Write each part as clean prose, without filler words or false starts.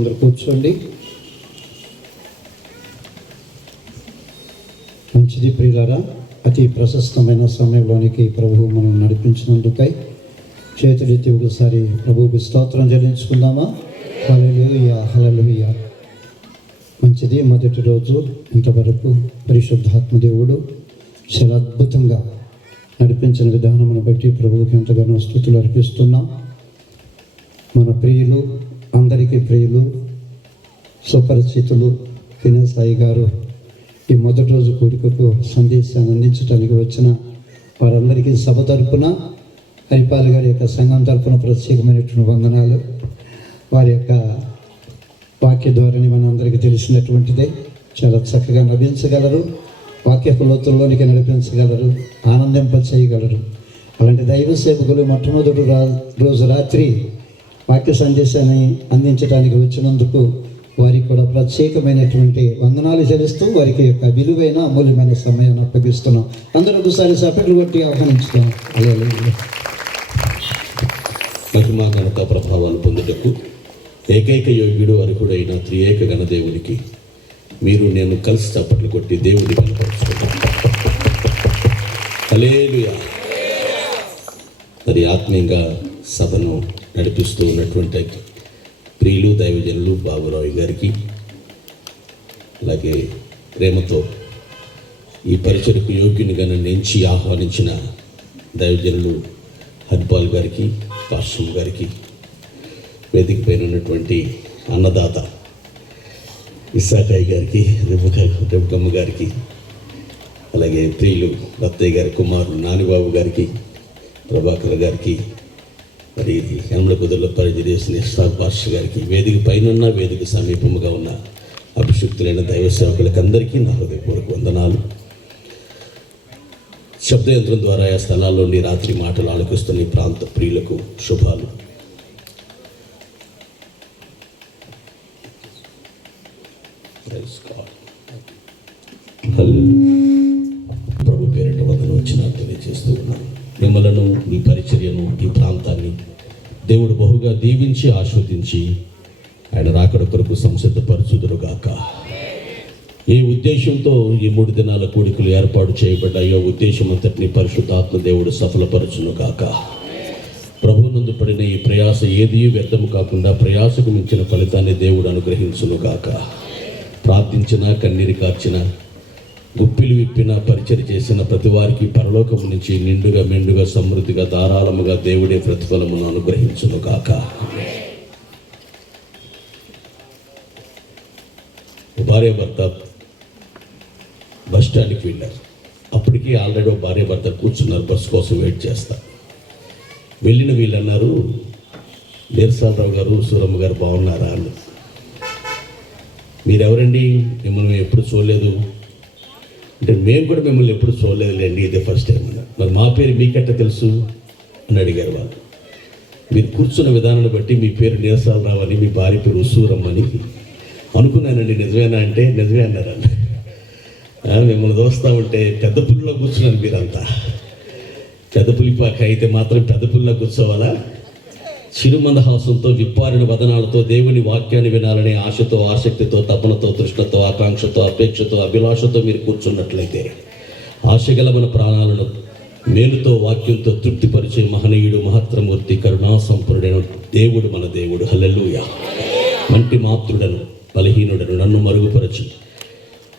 అందరూ కూర్చోండి. మంచిది ప్రియులారా, అతి ప్రశస్తమైన సమయంలోనికి ప్రభువు మనం నడిపించినందుకై చేతులెత్తి ఒకసారి ప్రభువుకి స్తోత్రం చెల్లించుకుందామా? హల్లెలూయా, హల్లెలూయా. మంచిది. మొదటి రోజు ఇంతవరకు పరిశుద్ధాత్మ దేవుడు చాలా అద్భుతంగా నడిపించిన విధానమును బట్టి ప్రభువుకి ఎంతగానో స్తుతులు అర్పిస్తున్నాం. మన ప్రియులు, అందరికీ ప్రియులు, సుపరిచితులు ఫినసాయి గారు ఈ మొదటి రోజు కూడికకు సందేశాన్ని అందించడానికి వచ్చిన వారందరికీ సభ తరపున, హరిపాల్ గారి యొక్క సంఘం తరపున ప్రత్యేకమైనటువంటి వందనాలు. వారి యొక్క వాక్య ధోరణి మనందరికీ తెలిసినటువంటిదే. చాలా చక్కగా నవ్వించగలరు, వాక్యపు లోతుల్లోనికి నడిపించగలరు, ఆనందింపచేయగలరు. అలాంటి దైవ సేవకులు మొట్టమొదటి రోజు రాత్రి వాక్య సందేశాన్ని అందించడానికి వచ్చినందుకు వారికి కూడా ప్రత్యేకమైనటువంటి వందనాలు చెల్లిస్తూ వారికి యొక్క విలువైన అమూల్యమైన సమయాన్ని అప్పగిస్తున్నాం. అందరూ ఒకసారి సపరేట్లు కొట్టి ఆహ్వానించుతాం. హల్లెలూయా. మహిమా ఘనత ప్రభావాలు పొందుటకు ఏకైక యోగ్యుడు అర్హుడైన త్రియేక గణదేవునికి మీరు నేను కలిసి చప్పట్లు కొట్టి దేవుడిని కనపరుచుకుంటాం. హల్లెలూయా. మరి ఆత్మీయంగా సభను నడిపిస్తూ ఉన్నటువంటి ప్రియులు దైవజనులు బాబురావు గారికి, అలాగే ప్రేమతో ఈ పరిచయకు యోగ్యునిగా నన్ను ఎంచి ఆహ్వానించిన దైవజనులు హరిపాల్ గారికి, పాస్టర్ గారికి, వేదిక పైన ఉన్నటువంటి అన్నదాత ఇస్సాకాయ్ గారికి, రెబ్బకమ్మ గారికి, అలాగే ప్రియులు రత్తయ్య గారి కుమారుడు నానిబాబు గారికి, ప్రభాకర్ గారికి, మరి యమల కుదురులో పరిచయం ఇస్సాక్ పాస్టర్ గారికి, వేదిక పైన వేదిక సమీపముగా ఉన్న అభిషిక్తులైన దైవ సేవకులకు అందరికీ నా హృదయపూర్వక వందనాలు. శబ్దయంత్రం ద్వారా ఆ స్థలాల్లోని రాత్రి మాటలు ఆలకిస్తున్న ఈ ప్రాంత ప్రియులకు శుభాలు. ప్రభు పేరిట వందన వచ్చిన తెలియజేస్తూ ఉన్నాను. మిమ్మలను, మీ పరిచర్యను, ఈ ప్రాంతాన్ని దేవుడు బహుగా దీవించి ఆస్వాదించి ఆయన రాకడ కొరకు సంసిద్ధపరచుదురుగాక. ఏ ఉద్దేశంతో ఈ 3 దినాల కూడికలు ఏర్పాటు చేయబడ్డాయో ఉద్దేశం అంతటిని పరిశుద్ధాత్మ దేవుడు సఫలపరచునుగాక. ప్రభువునందు పడిన ఈ ప్రయాస ఏదీ వ్యర్థము కాకుండా ప్రయాసకు మించిన ఫలితాన్ని దేవుడు అనుగ్రహించునుగాక. ప్రార్థించిన, కన్నీరు కార్చిన, గుప్పిలు విప్పిన, పరిచయం చేసిన ప్రతి వారికి పరలోకము నుంచి నిండుగా మెండుగా సమృద్ధిగా ధారాళముగా దేవుడే ప్రతిఫలమును అనుగ్రహించునుగాక. భార్య భర్త బస్ స్టాండ్కి వెళ్ళారు. అప్పటికి ఆల్రెడీ భార్య భర్త కూర్చున్నారు, బస్సు కోసం వెయిట్ చేస్తా. వెళ్ళిన వీళ్ళు అన్నారు, దేర్సాలరావు గారు, సూరమ్మ గారు బాగున్నారా అని. మీరెవరండి? మిమ్మల్ని ఎప్పుడు చూడలేదు అంటే, మేము కూడా మిమ్మల్ని ఎప్పుడు చూడలేదులేండి, ఇదే ఫస్ట్ టైం అన్నారు. మరి మా పేరు మీకెట్ట తెలుసు అని అడిగారు వాళ్ళు. మీరు కూర్చున్న విధానాన్ని బట్టి మీ పేరు దేర్సాలరావు అని, మీ భార్య పేరు సూరమ్మ అని అనుకున్నానండి. నిజమేనా అంటే నిజమే అన్నారండి. మిమ్మల్ని చూస్తూ ఉంటే పెద్ద పుల్లిలో కూర్చున్నాను, మీరంతా పెద్ద పులిపాక అయితే మాత్రం పెద్ద పుల్లిలో కూర్చోవాలా? చిరుమందహాసంతో, విప్పారిన వదనాలతో దేవుని వాక్యాన్ని వినాలనే ఆశతో, ఆసక్తితో, తపనతో, తృష్ణతో, ఆకాంక్షతో, అపేక్షతో, అభిలాషతో మీరు కూర్చున్నట్లయితే ఆశగల మన ప్రాణాలను మేలుతో, వాక్యంతో తృప్తిపరిచే మహనీయుడు, మహత్తరమూర్తి, కరుణా సంపూర్ణుడైన దేవుడు మన దేవుడు. హల్లెలూయా. మంటి మాతృడను, బలహీనుడను నన్ను మరుగుపరచి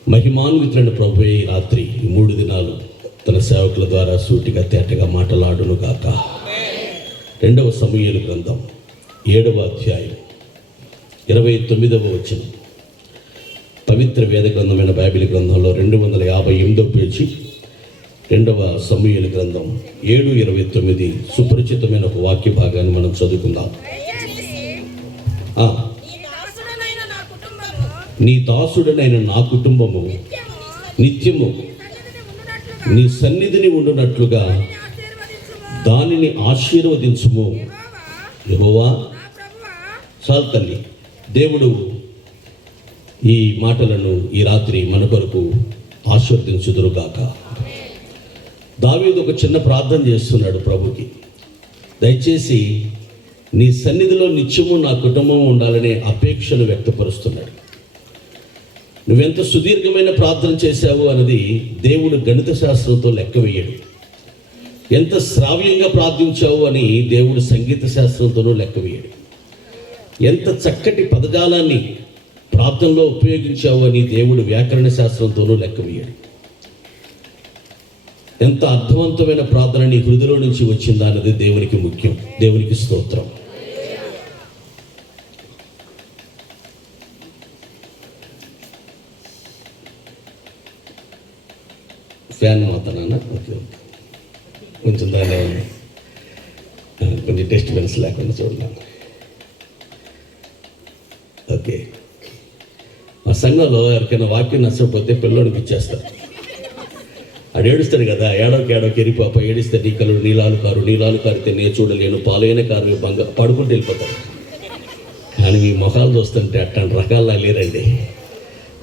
మహిమాన్వితుడైన ప్రభువే ఈ రాత్రి, ఈ 3 దినాలు తన సేవకుల ద్వారా సూటిగా తేటగా మాటలాడును గాక. 2వ సమూయేలు గ్రంథం 7వ అధ్యాయం 29వ వచనం. పవిత్ర వేద గ్రంథమైన బైబిల్ గ్రంథంలో 258వ పేజీ, 2వ సమూయేలు గ్రంథం 7:29 సుపరిచితమైన ఒక వాక్య భాగాన్ని మనం చదువుకుందాం. నీ దాసుడనైన నా కుటుంబము నిత్యము నీ సన్నిధిని ఉండునట్లుగా దానిని ఆశీర్వదించుము. యెహోవా. చాలు తల్లి, దేవుడు ఈ మాటలను ఈ రాత్రి మన కొరకు ఆశీర్వదించుదురుగాక. దావీదు ఒక చిన్న ప్రార్థన చేస్తున్నాడు ప్రభుకి. దయచేసి నీ సన్నిధిలో నిత్యము నా కుటుంబం ఉండాలనే అపేక్షను వ్యక్తపరుస్తున్నాడు. నువ్వెంత సుదీర్ఘమైన ప్రార్థన చేశావు అన్నది దేవుడు గణిత శాస్త్రంతో లెక్క వేయడు. ఎంత శ్రావ్యంగా ప్రార్థించావు అని దేవుడు సంగీత శాస్త్రంతోనూ లెక్క వేయడు. ఎంత చక్కటి పదజాలాన్ని ప్రార్థనలో ఉపయోగించావు అని దేవుడు వ్యాకరణ శాస్త్రంతోనూ లెక్క వేయడు. ఎంత అర్థవంతమైన ప్రార్థన నీ హృదయలో నుంచి వచ్చిందా అన్నది దేవునికి ముఖ్యం. దేవునికి స్తోత్రం. ఫ్యాన్ మాత్రానా? ఓకే, కొంచెం దాని కొంచెం డిస్టర్బెన్స్ లేకుండా చూడలేము. ఓకే, మా సంఘంలో ఎవరికైనా వాక్యం నచ్చకపోతే పిల్లోడికి ఇచ్చేస్తారు. ఆడు ఏడుస్తాడు కదా, ఏడోకి ఎరిపాప ఏడిస్తే నీ కలు నీలాలు కారితే నేను చూడలేను, పాలైన కారు పడుకుంటూ వెళ్ళిపోతారు. కానీ మీ మొహాలు చూస్తుంటే అట్లాంటి రకాల లేరండి.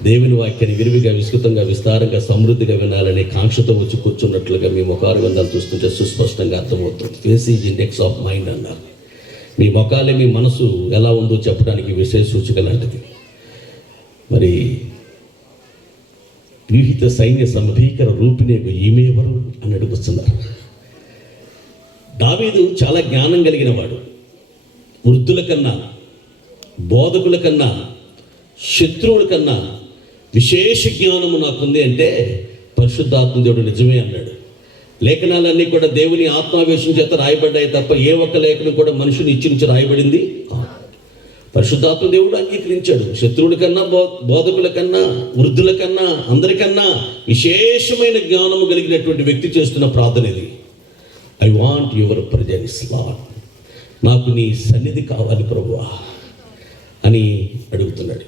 దేవుని వాక్యాన్ని విరివిగా, విస్తృతంగా, విస్తారంగా, సమృద్ధిగా వినాలని కాంక్షతో వచ్చి కూర్చున్నట్లుగా మీ ముఖాలు వందాలు చూస్తుంటే సుస్పష్టంగా అర్థమవుతుంది. Face is index of mind అన్నారు. మీ ముఖాలే మీ మనసు ఎలా ఉందో చెప్పడానికి విశేష సూచిక లాంటిది. మరి వ్యూహిత సైన్య సమభీకర రూపిణేకు ఈమె ఎవరు అని అడుగుతున్నారు. దావీదు చాలా జ్ఞానం కలిగిన వాడు. వృద్ధుల కన్నా, బోధకుల కన్నా, శత్రువుల కన్నా విశేష జ్ఞానము నాకుంది అంటే పరిశుద్ధాత్మ దేవుడు నిజమే అన్నాడు. లేఖనాలన్నీ కూడా దేవుని ఆత్మావేశం చేత రాయబడ్డాయి తప్ప ఏ ఒక్క లేఖనం కూడా మనుషుని ఇచ్చి నుంచి రాయబడింది. పరిశుద్ధాత్మ దేవుడు అంగీకరించాడు. శత్రువుల కన్నా, బోధకుల కన్నా, వృద్ధుల కన్నా, అందరికన్నా విశేషమైన జ్ఞానము కలిగినటువంటి వ్యక్తి చేస్తున్న ప్రార్థన ఇది. I want your presence lord, నాకు నీ సన్నిధి కావాలి ప్రభువా అని అడుగుతున్నాడు.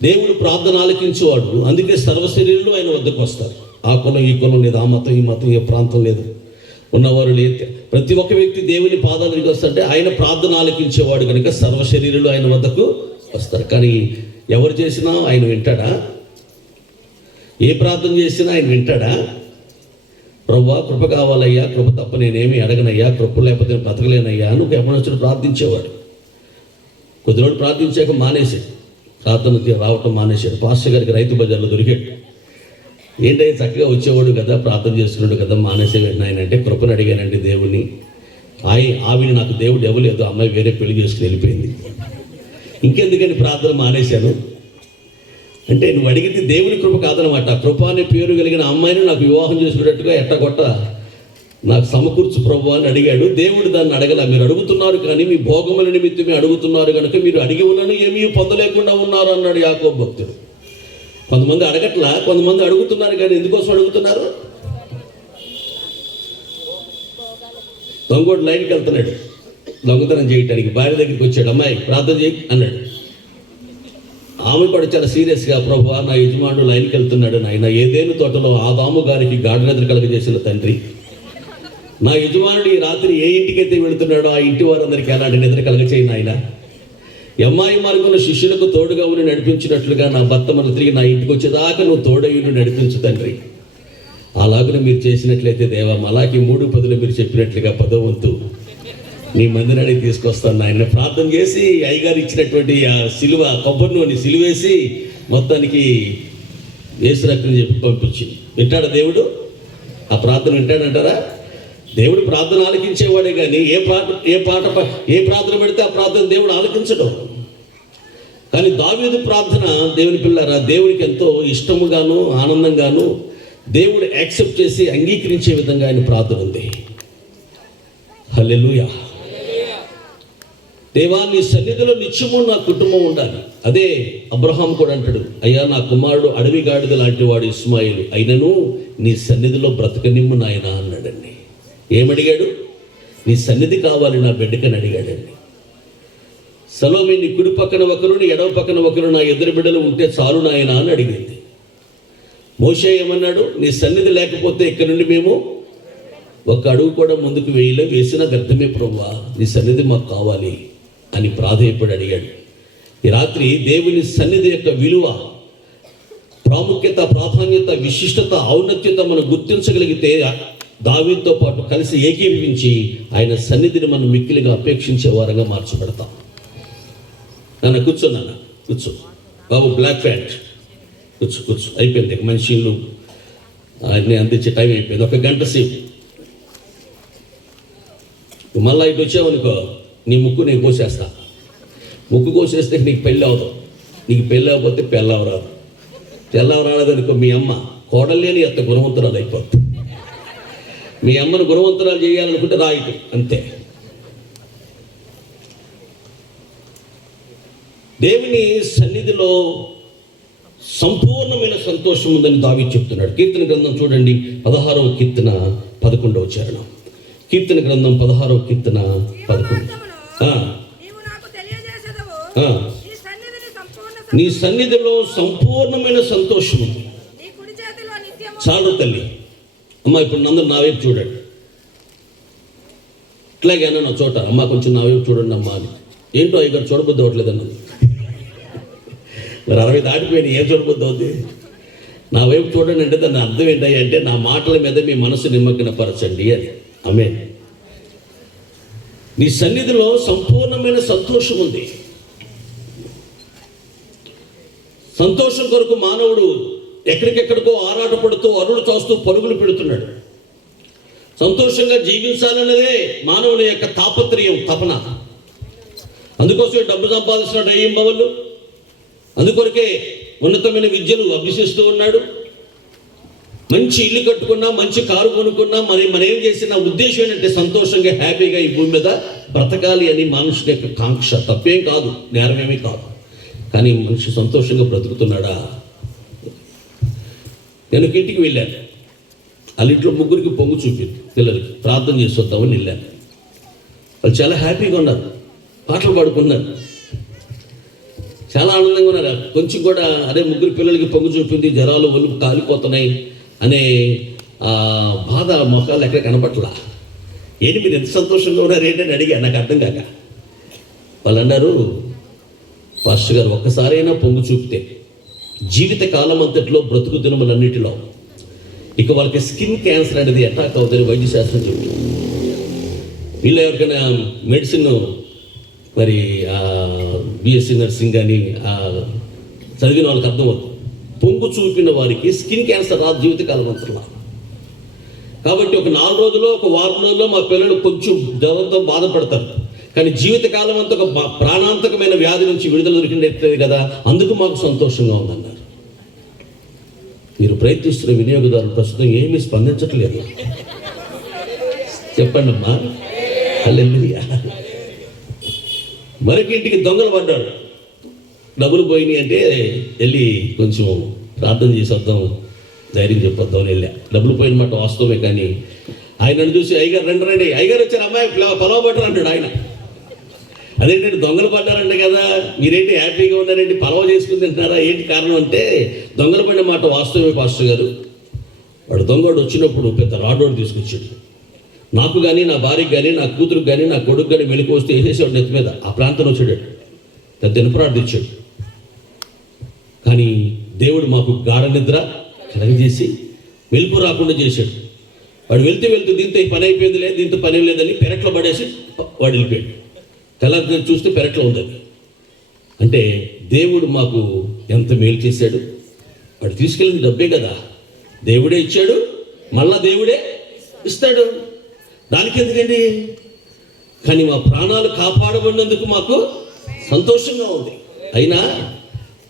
దేవుడు ప్రార్థన ఆలకించేవాడు. అందుకే సర్వశరీరులు ఆయన వద్దకు వస్తారు. ఆ కులం ఈ కులం లేదు, ఆ మతం ఈ మతం, ఏ ప్రాంతం లేదు, ఉన్నవారు లేదు. ప్రతి ఒక్క వ్యక్తి దేవుని పాదాల దగ్గరికి వస్తుంటే ఆయన ప్రార్థన ఆలకించేవాడు కనుక సర్వశరీరులు ఆయన వద్దకు వస్తారు. కానీ ఎవరు చేసినా ఆయన వింటాడా? ఏ ప్రార్థన చేసినా ఆయన వింటాడా? ప్రభువా కృప కావాలయ్యా, కృప తప్ప నేనేమి అడగనయ్యా, కృప లేకపోతే నేను బ్రతకలేనయ్యా నువ్వు ఎవరొచ్చిన ప్రార్థించేవాడు. కొద్ది రోజులు ప్రార్థించాక మానేశాడు, ప్రార్థనకి రావటం మానేశాడు. పాస్టర్ గారికి రైతు బజార్లో దొరికాడు. ఏంటంటే చక్కగా వచ్చేవాడు కదా, ప్రార్థన చేసుకున్నాడు కదా, మానేసే ఆయన అంటే కృపను అడిగానండి దేవుని. ఆవిని నాకు దేవుడు ఇవ్వలేదు, అమ్మాయి వేరే పెళ్లి చేసుకుని వెళ్ళిపోయింది, ఇంకెందుకని ప్రార్థన మానేశాను అంటే నువ్వు అడిగితే దేవుని కృప కాదనమాట. కృప అనే పేరు కలిగిన అమ్మాయిని నాకు వివాహం చేసుకున్నట్టుగా ఎట్టగొట్ట నాకు సమకూర్చు ప్రభు అని అడిగాడు. దేవుడు దాన్ని అడగల. మీరు అడుగుతున్నారు కానీ మీ భోగముల నిమిత్తమే అడుగుతున్నారు కనుక మీరు అడిగి ఉన్నాను ఏమీ పొందలేకుండా ఉన్నారు అన్నాడు యాకోబు భక్తుడు. కొంతమంది అడగట్లా, కొంతమంది అడుగుతున్నారు కానీ ఎందుకోసం అడుగుతున్నారు? దొంగోడు లైన్కి వెళ్తున్నాడు దొంగతనం చేయటానికి. భార్య దగ్గరికి వచ్చాడు, అమ్మాయి ప్రార్థన చేయి అన్నాడు. ఆమె కూడా చాలా సీరియస్గా, ప్రభువా నా యజమానుడు లైన్కి వెళ్తున్నాడు నాయన, ఏదేను తోటలో ఆదాము గారికి గాఢ నిద్ర కలగజేసిన తండ్రి, నా యజమానుడు ఈ రాత్రి ఏ ఇంటికైతే వెళుతున్నాడో ఆ ఇంటి వారందరికీ అలాంటి నిద్ర కలగచేయి నాయన. ఎమ్మాయి మార్గంలో శిష్యులకు తోడుగా ఉండి నడిపించినట్లుగా నా భర్త మన తిరిగి నా ఇంటికి వచ్చేదాకా నువ్వు తోడయ్యుని నడిపించు తండ్రి. అలాగనే మీరు చేసినట్లయితే దేవా మలాకి 3:10 మీరు చెప్పినట్లుగా 10వ వంతు నీ మందిరానికి తీసుకొస్తాను ఆయన. ప్రార్థన చేసి అయ్యగారు ఇచ్చినటువంటి ఆ సిలువ, కొబ్బరి నూనె సిలువేసి మొత్తానికి వేసి రక్కని చెప్పి పంపించింది. వింటాడా దేవుడు? ఆ ప్రార్థన వింటాడంటారా? దేవుడు ప్రార్థన ఆలకించేవాడే కానీ ఏ ప్రార్థన పెడితే ఆ ప్రార్థన దేవుడు ఆలకించడం. కానీ దావీదు ప్రార్థన దేవుని పిల్లారా దేవునికి ఎంతో ఇష్టముగాను ఆనందంగాను దేవుడు యాక్సెప్ట్ చేసి అంగీకరించే విధంగా ఆయన ప్రార్థన ఉంది. హల్లెలూయా. దేవా నీ సన్నిధిలో నిత్యము నా కుటుంబం ఉండాలి. అదే అబ్రహాం కూడా అంటాడు, అయ్యా నా కుమారుడు అడవి గాడిద లాంటి వాడు ఇస్మాయిలు, అయినను నీ సన్నిధిలో బ్రతకనిమ్ము నాయన అన్నాడండి. ఏమడిగాడు? నీ సన్నిధి కావాలి నా బిడ్డకని అడిగాడండి. సలోమి నీ కుడి పక్కన ఒకరు నీ ఎడవ పక్కన ఒకరు నా ఇద్దరు బిడ్డలు ఉంటే చాలు నాయన అని అడిగింది. మోషే ఏమన్నాడు? నీ సన్నిధి లేకపోతే ఇక్కడ నుండి మేము ఒక అడుగు కూడా ముందుకు వేసిన వ్యర్థమే ప్రభువా, నీ సన్నిధి మాకు కావాలి అని ప్రాధేయపడి అడిగాడు. ఈ రాత్రి దేవుని సన్నిధి యొక్క విలువ, ప్రాముఖ్యత, ప్రాధాన్యత, విశిష్టత, ఔన్నత్యత మనం గుర్తించగలిగితే దావీదుతో పాటు కలిసి ఏకీభవించి ఆయన సన్నిధిని మనం మిక్కిలిగా అపేక్షించే వారంగా మార్చబడతాం. నాన్న కూర్చో, నాన్న కూర్చో బాబు, బ్లాక్ ప్యాంట్ కూర్చో కూర్చో. అయిపోయింది మనిషిలు అన్నీ అందించే టైం అయిపోయింది. 1 గంట సేపు మళ్ళీ ఇటు వచ్చావనుకో నీ ముక్కు నేను కోసేస్తా. ముక్కు కోసేస్తే నీకు పెళ్ళి అవుతావు. నీకు పెళ్ళి అవ్వకపోతే పెళ్ళవరాదు. పెళ్ళవరాలేదనుకో మీ అమ్మ కోడలేని ఎంత గుణవంతురాలు అయిపోద్ది. మీ అమ్మను గుణవంతురాలు చేయాలనుకుంటే రాయిటు అంతే. దేవుని సన్నిధిలో సంపూర్ణమైన సంతోషం ఉందని దావీదు చెప్తున్నాడు. కీర్తన గ్రంథం చూడండి, 16వ కీర్తన 11వ చరణం. కీర్తన గ్రంథం 16వ కీర్తన 11. నీ సన్నిధిలో సంపూర్ణమైన సంతోషం ఉంది. చాలు తల్లి. అమ్మ ఇప్పుడు అందరూ నా వైపు చూడండి. ఇట్లాగే అన్న నా చోట అమ్మ కొంచెం నా వైపు చూడండి అమ్మా అని. ఏంటో ఇక్కడ చూడబుద్ధి అవ్వట్లేదు అన్న. మరి 60 దాటిపోయిన ఏం చూడబుద్ధి అవుద్ది? నా వైపు చూడండి అంటే దాని అర్థం ఏంటి అంటే నా మాటల మీద మీ మనసు నిమగ్నపరచండి అని. ఆమేన్. నీ సన్నిధిలో సంపూర్ణమైన సంతోషం ఉంది. సంతోషం కొరకు మానవుడు ఎక్కడికెక్కడికో ఆరాటపడుతూ అరుడు తోస్తూ పరుగులు పెడుతున్నాడు. సంతోషంగా జీవించాలన్నదే మానవుని యొక్క తాపత్రయం, తపన. అందుకోసమే డబ్బు సంపాదిస్తున్నాడు ఏం బవళ్ళు. అందుకొరకే ఉన్నతమైన విద్యను అభ్యసిస్తూ ఉన్నాడు. మంచి ఇల్లు కట్టుకున్నా, మంచి కారు కొనుక్కున్నా మనం ఏం చేసిన ఉద్దేశం ఏంటంటే సంతోషంగా హ్యాపీగా ఈ భూమి మీద బ్రతకాలి అని మనుషుల యొక్క కాంక్ష. తప్పేం కాదు, నేరమేమీ కాదు. కానీ మనిషి సంతోషంగా బ్రతుకుతున్నాడా? నేను ఇంటికి వెళ్ళాను. వాళ్ళ ఇంట్లో ముగ్గురికి పొంగు చూపింది, పిల్లలకి ప్రార్థన చేసి వద్దామని వెళ్ళాను. వాళ్ళు చాలా హ్యాపీగా ఉన్నారు, పాటలు పాడుకున్నారు, చాలా ఆనందంగా ఉన్నారు. కొంచెం కూడా అదే ముగ్గురు పిల్లలకి పొంగు చూపింది, జ్వరాలు ఒళ్ళు కాలిపోతున్నాయి అనే బాధ మొక్కలు ఎక్కడ కనపట్లా. ఏంటి మీరు ఎంత సంతోషంగా ఉన్నారు ఏంటని అడిగా, నాకు అర్థం కాక. వాళ్ళు అన్నారు, పాస్టర్ గారు ఒక్కసారైనా పొంగు చూపితే జీవిత కాలం అంతట్లో బ్రతుకు దినములన్నిటిలో ఇక వాళ్ళకి స్కిన్ క్యాన్సర్ అనేది అటాక్ అవుతుంది వైద్యశాస్త్రం చెప్తుంది. వీళ్ళు ఎవరికైనా మెడిసిన్ మరి బిఎస్సి నర్సింగ్ కానీ చదివిన వాళ్ళకి అర్థమవుతుంది. పొంగు చూపిన వారికి స్కిన్ క్యాన్సర్ రాదు జీవితకాలం అంతట్లో. కాబట్టి ఒక 4 రోజుల్లో, ఒక వారం రోజుల్లో మా పిల్లలు కొంచెం జ్వరంతో బాధపడతారు. కానీ జీవితకాలం అంతా ఒక ప్రాణాంతకమైన వ్యాధి నుంచి విడుదల దొరికినట్లేదు కదా, అందుకు మాకు సంతోషంగా ఉందన్నారు. మీరు ప్రయత్నిస్తున్న వినియోగదారులు ప్రస్తుతం ఏమీ స్పందించట్లేదు. చెప్పండి అమ్మా. హల్లెలూయా. మరొక ఇంటికి దొంగలు పడ్డాడు, డబ్బులు పోయినాయి అంటే వెళ్ళి కొంచెం ప్రార్థన చేసి వద్దాం, ధైర్యం చెప్పొద్దాం అని వెళ్ళా. డబ్బులు పోయిన మాట వాస్తవమే, కానీ ఆయనను చూసి అయ్యగారు రండి, అయ్యగారు వచ్చారు, అమ్మాయి పొలవ పట్టరు అంటాడు ఆయన. అదేంటంటే దొంగలు పడ్డారంటే కదా, మీరేంటి హ్యాపీగా ఉన్నారేంటి, పలవ చేసుకుని తింటున్నారా, ఏంటి కారణం అంటే దొంగలు పడిన మాట వాస్తవమే పాస్టర్ గారు. వాడు దొంగడు వచ్చినప్పుడు పెద్ద రాడోడు తీసుకొచ్చాడు. నాకు కానీ, నా భార్యకి కానీ, నా కూతురుకి కానీ, నా కొడుకు కానీ వెలికి వస్తే వేసేసాడు నెత్తి మీద. ఆ ప్రాంతం వచ్చాడు, పెద్ద ఇనపరార్థించాడు. కానీ దేవుడు మాకు గాఢ నిద్ర కలగజేసి వెలుపు రాకుండా చేశాడు. వాడు వెళ్తూ దీంతో ఈ పని అయిపోయింది లేదు, దీంతో పని లేదని పెరట్లో పడేసి వాడు వెళ్ళిపోయాడు. తెల్లారి చూస్తే పెరట్లో ఉందని. అంటే దేవుడు మాకు ఎంత మేలు చేశాడు. వాడు తీసుకెళ్ళిన డబ్బే కదా, దేవుడే ఇచ్చాడు, మళ్ళా దేవుడే ఇస్తాడు. దానికి ఎందుకండి? కానీ మా ప్రాణాలు కాపాడబడినందుకు మాకు సంతోషంగా ఉంది. అయినా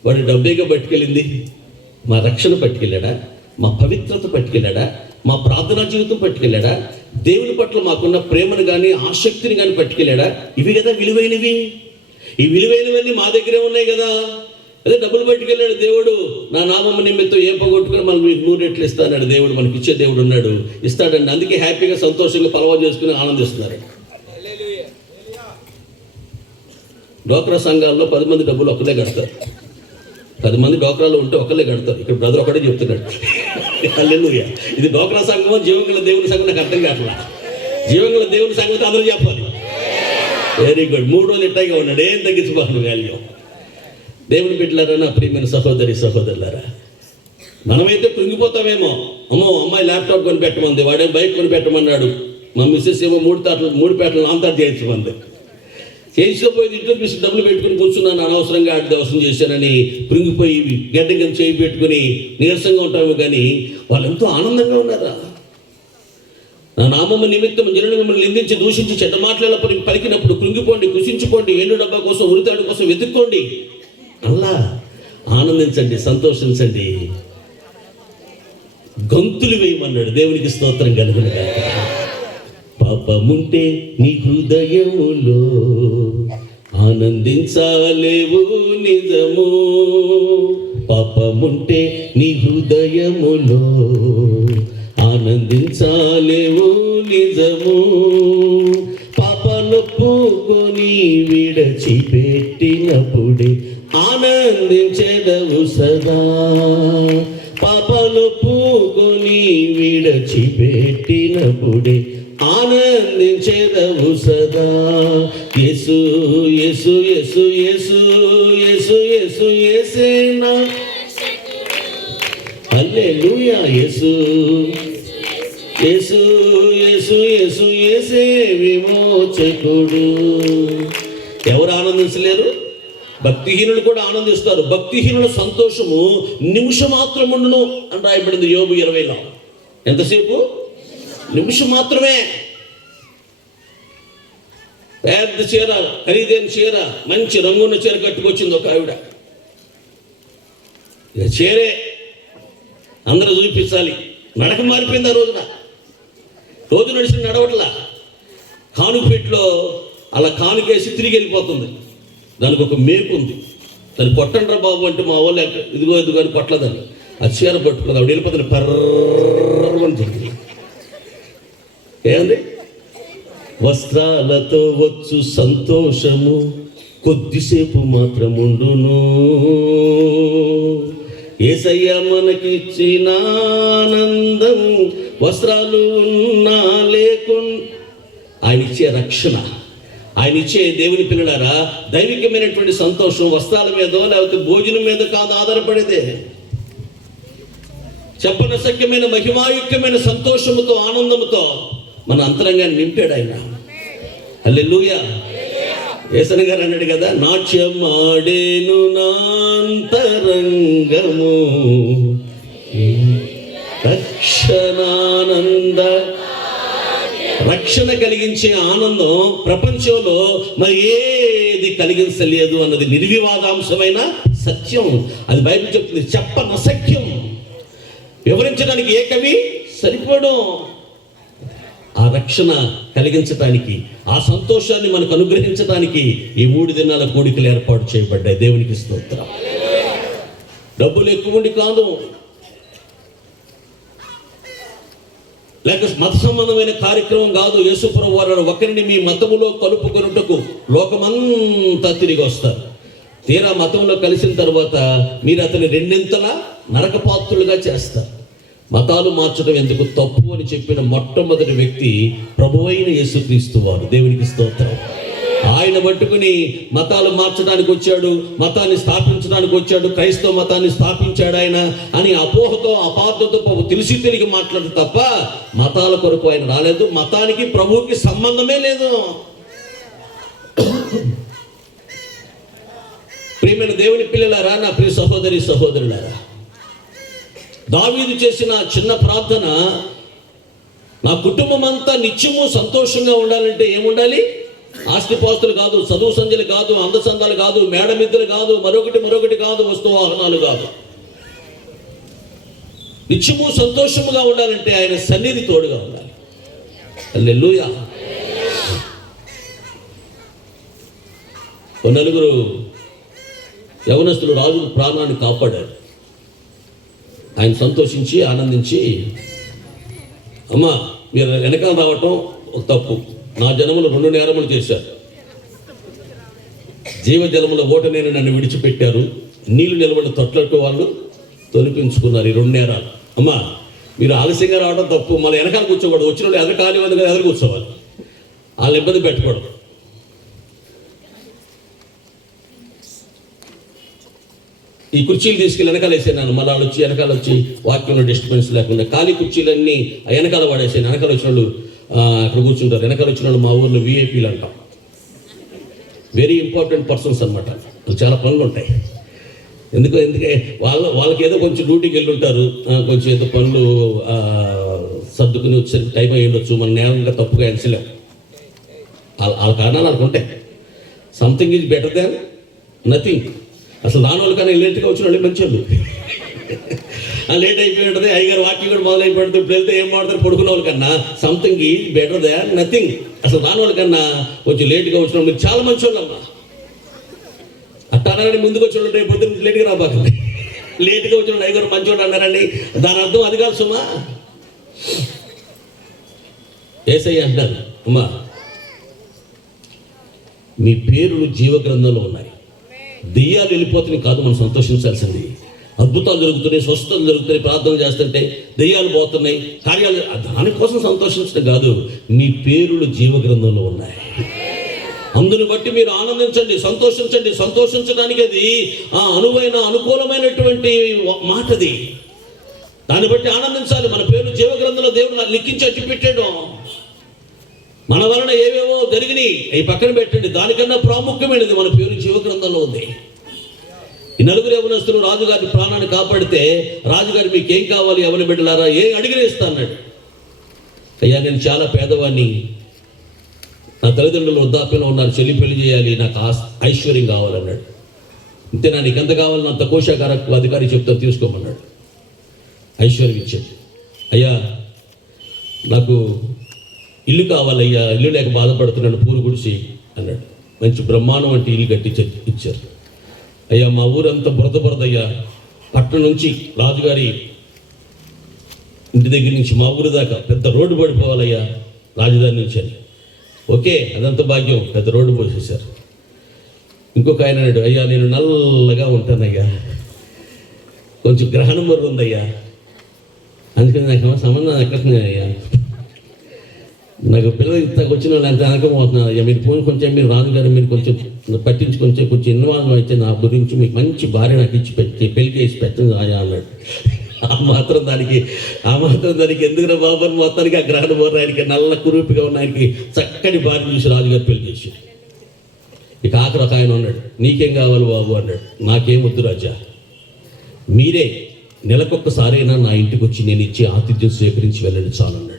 వాడు డబ్బేగా పట్టుకెళ్ళింది, మా రక్షణ పట్టుకెళ్ళాడా, మా పవిత్రత పట్టుకెళ్ళాడా, మా ప్రార్థనా జీవితం పట్టుకెళ్ళాడా, దేవుని పట్ల మాకున్న ప్రేమను కానీ ఆసక్తిని కానీ పట్టుకెళ్ళాడా? ఇవి కదా విలువైనవి. ఈ విలువైనవన్నీ మా దగ్గరే ఉన్నాయి కదా. అదే డబ్బులు పట్టుకెళ్ళాడు దేవుడు, నా నామం నిమిత్తం ఏం పోగొట్టుకుని మనం మీకు 100 రెట్లు ఇస్తాడు దేవుడు. మనకి ఇచ్చే దేవుడు ఉన్నాడు, ఇస్తాడండి. అందుకే హ్యాపీగా సంతోషంగా పలవ చేసుకుని ఆనందిస్తున్నారు. డోక్రా సంఘాల్లో 10 మంది డబ్బులు ఒక్కలే కడతారు. 10 మంది డోక్రాలు ఉంటే ఒకళ్ళే కడతారు. ఇక్కడ బ్రదర్ ఒకటే చెప్తున్నాడు. హల్లెలూయా. ఇది డోక్రా సంఘమో జీవంగల దేవుని సంఘం నాకు అర్థం కావట్లా. జీవంగల దేవుని సంగతి అందరూ చెప్పాలి. Very good. 3 రోజులు ఇట్టాగా ఉన్నాడు, ఏం తగ్గించుకోవాలి వాల్యూ. దేవుని బిడ్డలారా, నా ప్రియమైన సహోదరి సహోదరులారా, మనమైతే కృంగిపోతామేమో, అమ్మో అమ్మాయి ల్యాప్టాప్ కొని పెట్టమంది, వాడే బైక్ కొని పెట్టమన్నాడు, మా మిస్సెస్ ఏమో 3 పేటలు నాంతాడు చేయించమంది. చేయించకపోయి ఇంట్లో తీసి డబ్బులు పెట్టుకుని కూర్చున్నాను, అనవసరంగా దోషం చేశానని కృంగిపోయి గడ్డ కింద చేయి పెట్టుకుని నీరసంగా ఉంటాము. కానీ వాళ్ళు ఎంతో ఆనందంగా ఉన్నారా? నా నామమ్మ నిమిత్తం జనులు మిమ్మల్ని నిందించి దూషించి చెడ్డ మాటల పలికినప్పుడు కృంగిపోండి, కుషించుకోండి, ఎండు డబ్బా కోసం ఉరితాడు కోసం వెతుక్కోండి, అలా ఆనందించండి, సంతోషించండి, గంతులు వేయమన్నాడు. దేవునికి స్తోత్రం కలుగునుగాక. పాపముంటే నీ హృదయములో ఆనందించాలేవు నిజము, పాపముంటే నీ హృదయములో ఆనందించాలేవు నిజము, పాపలొప్పుకొని విడచిపెట్టినప్పుడే ఆనందించెదవు సదా, పాపలొప్పుకొని విడచిపెట్టినప్పుడే ఆనందించెదవు సదా. యేసు యేసు యేసు యేసు యేసు యేసు యేసేనా, హల్లెలూయా. యేసు యేసు యేసు యేసు యేసే విమోచకుడు. ఎవరు ఆనందించలేరు? భక్తిహీనులు కూడా ఆనందిస్తారు. భక్తిహీనుల సంతోషము నిమిషం మాత్రం ఉండును అని రాయబడింది యోబు 20లో. ఎంతసేపు? నిమిషం మాత్రమే. పెద్ద చీర, ఖరీదైన చీర, మంచి రంగున్న చీర కట్టుకొచ్చింది ఒక ఆవిడ. చీరే అందరూ చూపించాలి. నడక మారిపోయింది. ఆ రోజు నడిచిన నడవట్లా, కానుపెట్లో అలా కానుకేసి తిరిగి వెళ్ళిపోతుంది. దానికి ఒక మేకు ఉంది, దాన్ని కొట్టండ్రా బాబు అంటే మా వాళ్ళు ఇదిగో అని కొట్టలేదని ఆ చీర పట్టుకుంది. ఆవిడ వెళ్ళిపోతుంది, పర్రని తిరిగి. ఏంది? వస్త్రాలతో వచ్చు సంతోషము కొద్దిసేపు మాత్రముండును, యేసయ్య మనకిచ్చిన ఆనందం వస్త్రాలు ఉన్నా లేకుండా, ఆయన ఇచ్చే రక్షణ, ఆయన ఇచ్చే దేవుని పిల్లలారా దైవికమైనటువంటి సంతోషం వస్త్రాల మీదో లేకపోతే భోజనం మీద కాదు ఆధారపడేదే. చెప్పనశక్యమైన మహిమాయుక్తమైన సంతోషముతో ఆనందముతో మన అంతరంగాన్ని నింపాడు ఆయన. హల్లెలూయా. యేసయ్య గారు అన్నాడు కదా, నాట్యమాడేను నాంతరంగము రక్షణానంద. రక్షణ కలిగించే ఆనందం ప్రపంచంలో మరి ఏది కలిగించలేదు అన్నది నిర్వివాదాంశమైన సత్యం. అది బైబిల్ చెప్తుంది. చెప్పనశక్యం, వివరించడానికి ఏ కవి సరిపోవడం. ఆ రక్షణ కలిగించడానికి, ఆ సంతోషాన్ని మనకు అనుగ్రహించడానికి ఈ 3 దినాల కోడికలు ఏర్పాటు చేయబడ్డాయి. దేవునికి స్తోత్రం. డబ్బులు ఎక్కువ ఉండి కాదు, లేక మత సంబంధమైన కార్యక్రమం కాదు. యేసుప్రభువు వారు ఒకరిని మీ మతములో కలుపుకొనుటకు లోకమంతా తిరిగి వస్తారు. తీరా మతంలో కలిసిన తర్వాత మీరు అతని 2 నరకపాత్రులుగా చేస్తారు. మతాలు మార్చడం ఎందుకు తప్పు అని చెప్పిన మొట్టమొదటి వ్యక్తి ప్రభువైన యేసుక్రీస్తు వారు. దేవునికి స్తోత్రం. ఆయన పట్టుకుని మతాలు మార్చడానికి వచ్చాడు, మతాన్ని స్థాపించడానికి వచ్చాడు, క్రైస్తవ మతాన్ని స్థాపించాడు ఆయన అని అపోహతో అపార్థతో తెలిసి మాట్లాడు తప్ప మతాల కొరకు ఆయన రాలేదు. మతానికి ప్రభువుకి సంబంధమే లేదు. ప్రియమైన దేవుని పిల్లలారా, నా ప్రియ సహోదరి సహోదరులారా, దావీదు చేసిన చిన్న ప్రార్థన, నా కుటుంబం అంతా నిత్యము సంతోషంగా ఉండాలంటే ఏముండాలి? ఆస్తిపాస్తులు కాదు, చదువు సంధ్యలు కాదు, అందచందాలు కాదు, మేడమిద్దలు కాదు, మరొకటి కాదు, వస్తు వాహనాలు కాదు. నిత్యము సంతోషముగా ఉండాలంటే ఆయన సన్నిధి తోడుగా ఉండాలి. హల్లెలూయా. ఓ 4 యవనస్తులు రాజు ప్రాణాన్ని కాపాడారు. ఆయన సంతోషించి ఆనందించి, అమ్మా మీరు వెనకాల రావటం ఒక తప్పు, నా జనములు 2 నేరములు చేశారు. జీవజలముల ఓటనేని నన్ను విడిచిపెట్టారు, నీళ్లు నిలబడిన తొట్లట్టు వాళ్ళు తొలిపించుకున్నారు. ఈ 2 నేరాలు. అమ్మా మీరు ఆలస్యంగా రావడం తప్పు, మళ్ళీ వెనకాల కూర్చోకూడదు, వచ్చిన వాళ్ళు ఎదురు ఖాళీ ఉంది కదా ఎదురు కూర్చోవాలి, వాళ్ళు ఇబ్బంది పెట్టకూడదు. ఈ కుర్చీలు తీసుకెళ్ళి వెనకాల వేసాను, మళ్ళీ వాళ్ళు వచ్చి వెనకాల వచ్చి వాక్యంలో డిస్టర్బెన్స్ లేకుండా ఖాళీ కుర్చీలన్నీ వెనకాల పడేసాను. వెనకాల వచ్చిన వాళ్ళు అక్కడ కూర్చుంటారు. వెనకాల వచ్చిన వాళ్ళు మా ఊర్లో విఐపీలు అంటాం, వెరీ ఇంపార్టెంట్ పర్సన్స్ అనమాట. చాలా పనులు ఉంటాయి. ఎందుకంటే వాళ్ళకి ఏదో కొంచెం డ్యూటీకి వెళ్ళి ఉంటారు, కొంచెం ఏదో పనులు సర్దుకుని వచ్చేసరికి టైం అయ్యి ఉండొచ్చు. మనం నేరంగా తప్పుగా ఎంచలేం. వాళ్ళ కారణాలు వాళ్ళకు ఉంటాయి. Something is better than nothing. అసలు రాని వాళ్ళు కానీ లేట్గా వచ్చిన వాళ్ళు మంచి వాళ్ళు. లేట్ అయిపోయి ఉంటుంది, అయ్యగారు వాకింగ్ కూడా మొదలైపోతుంది. ఇప్పుడు వెళ్తే ఏం మాడతారు పడుకున్న వాళ్ళకన్నా something is better than nothing. అసలు రాని వాళ్ళకన్నా కొంచెం లేట్గా వచ్చిన వాళ్ళు చాలా మంచి వాళ్ళు అమ్మా. అట్టారని ముందుకు వచ్చిన వాళ్ళు రేపు పొద్దున్న లేట్గా రాబాకండి. లేట్గా వచ్చిన వాళ్ళు అయ్యగారు మంచి వాళ్ళు అన్నారండి, దాని అర్థం అది కాదు సుమా. ఏసయ్య అంటారు, అమ్మా మీ పేరులు జీవగ్రంథంలో ఉన్నాయి. దెయ్యాలు వెళ్ళిపోతున్నాయి కాదు మనం సంతోషించాల్సింది. అద్భుతాలు జరుగుతున్నాయి, స్వస్థతలు జరుగుతున్నాయి, ప్రార్థన చేస్తుంటే దెయ్యాలు పోతున్నాయి, కార్యాలు, దానికోసం సంతోషించడం కాదు. మీ పేరులు జీవగ్రంథంలో ఉన్నాయి. అందుని బట్టి మీరు ఆనందించండి, సంతోషించండి. సంతోషించడానికి అది అనువైన అనుకూలమైనటువంటి మాటది. దాన్ని బట్టి ఆనందించాలి. మన పేరు జీవగ్రంథంలో దేవుడు లిఖించి అట్టి పెట్టాడు. మన వలన ఏవేవో జరిగినాయి, అవి పక్కన పెట్టండి. దానికన్నా ప్రాముఖ్యమైనది మన పేరు జీవగ్రంథంలో ఉంది. ఈ నలుగురు యవనస్తులు రాజుగారి ప్రాణాన్ని కాపాడితే రాజుగారు మీకు ఏం కావాలి ఎవరి బిడ్డలారా, ఏం అడిగిన ఇస్తా అన్నాడు. అయ్యా నేను చాలా పేదవాడిని, నా తల్లిదండ్రులు వృద్ధాప్యంలో ఉన్నారు, చెల్లి పెళ్లి చేయాలి, నాకు ఐశ్వర్యం కావాలన్నాడు. అంతేనా, నీకు ఎంత కావాలని అంత కోశాగార అధికారి చెప్తా తీసుకోమన్నాడు. ఐశ్వర్యం ఇచ్చాడు. అయ్యా నాకు ఇల్లు కావాలయ్యా, ఇల్లు లేక బాధపడుతున్నాడు, పూరు గుడిసి అన్నాడు. మంచి బ్రహ్మాండం అంటే ఇల్లు కట్టి ఇచ్చారు. అయ్యా మా ఊరంతా బురదయ్యా, పట్టణం నుంచి రాజుగారి ఇంటి దగ్గర నుంచి మా ఊరు దాకా పెద్ద రోడ్డు పడిపోవాలయ్యా, రాజధాని నుంచి అని. ఓకే, అదంతా భాగ్యం, పెద్ద రోడ్డు పోసేశారు. ఇంకొక ఆయన అన్నాడు, అయ్యా నేను నల్లగా ఉంటానయ్యా, కొంచెం గ్రహణం మర్రు ఉందయ్యా, అందుకని నాకు సంబంధం ఎక్కడున్నాయ్యా, నాకు పిల్లలు ఇంతకు వచ్చిన వాళ్ళు అంత అనకపోతున్నారు. అయ్యా మీరు ఫోన్ కొంచెం మీరు రాజుగారు మీరు కొంచెం పట్టించి కొంచెం ఇన్వాల్వ్ అయితే నా గురించి మీకు మంచి భార్య నాకు ఇచ్చి పెట్టి పెళ్లి చేసి పెట్టింది రాజా అన్నాడు. ఆ మాత్రం దానికి ఎందుకురా బాబు అని మొత్తానికి ఆ గ్రహణ బోర్ర ఆయనకి నల్ల కురూపిగా ఉన్న ఆయనకి చక్కని భార్య చూసి రాజుగారు పెళ్లి చేసి, ఇక ఆఖరి ఒక ఆయన ఉన్నాడు, నీకేం కావాలి బాబు అన్నాడు. నాకేం వద్దు రాజా, మీరే నెలకొక్కసారైనా నా ఇంటికి వచ్చి నేను ఇచ్చే ఆతిథ్యం స్వీకరించి వెళ్ళండి చాలు అన్నాడు.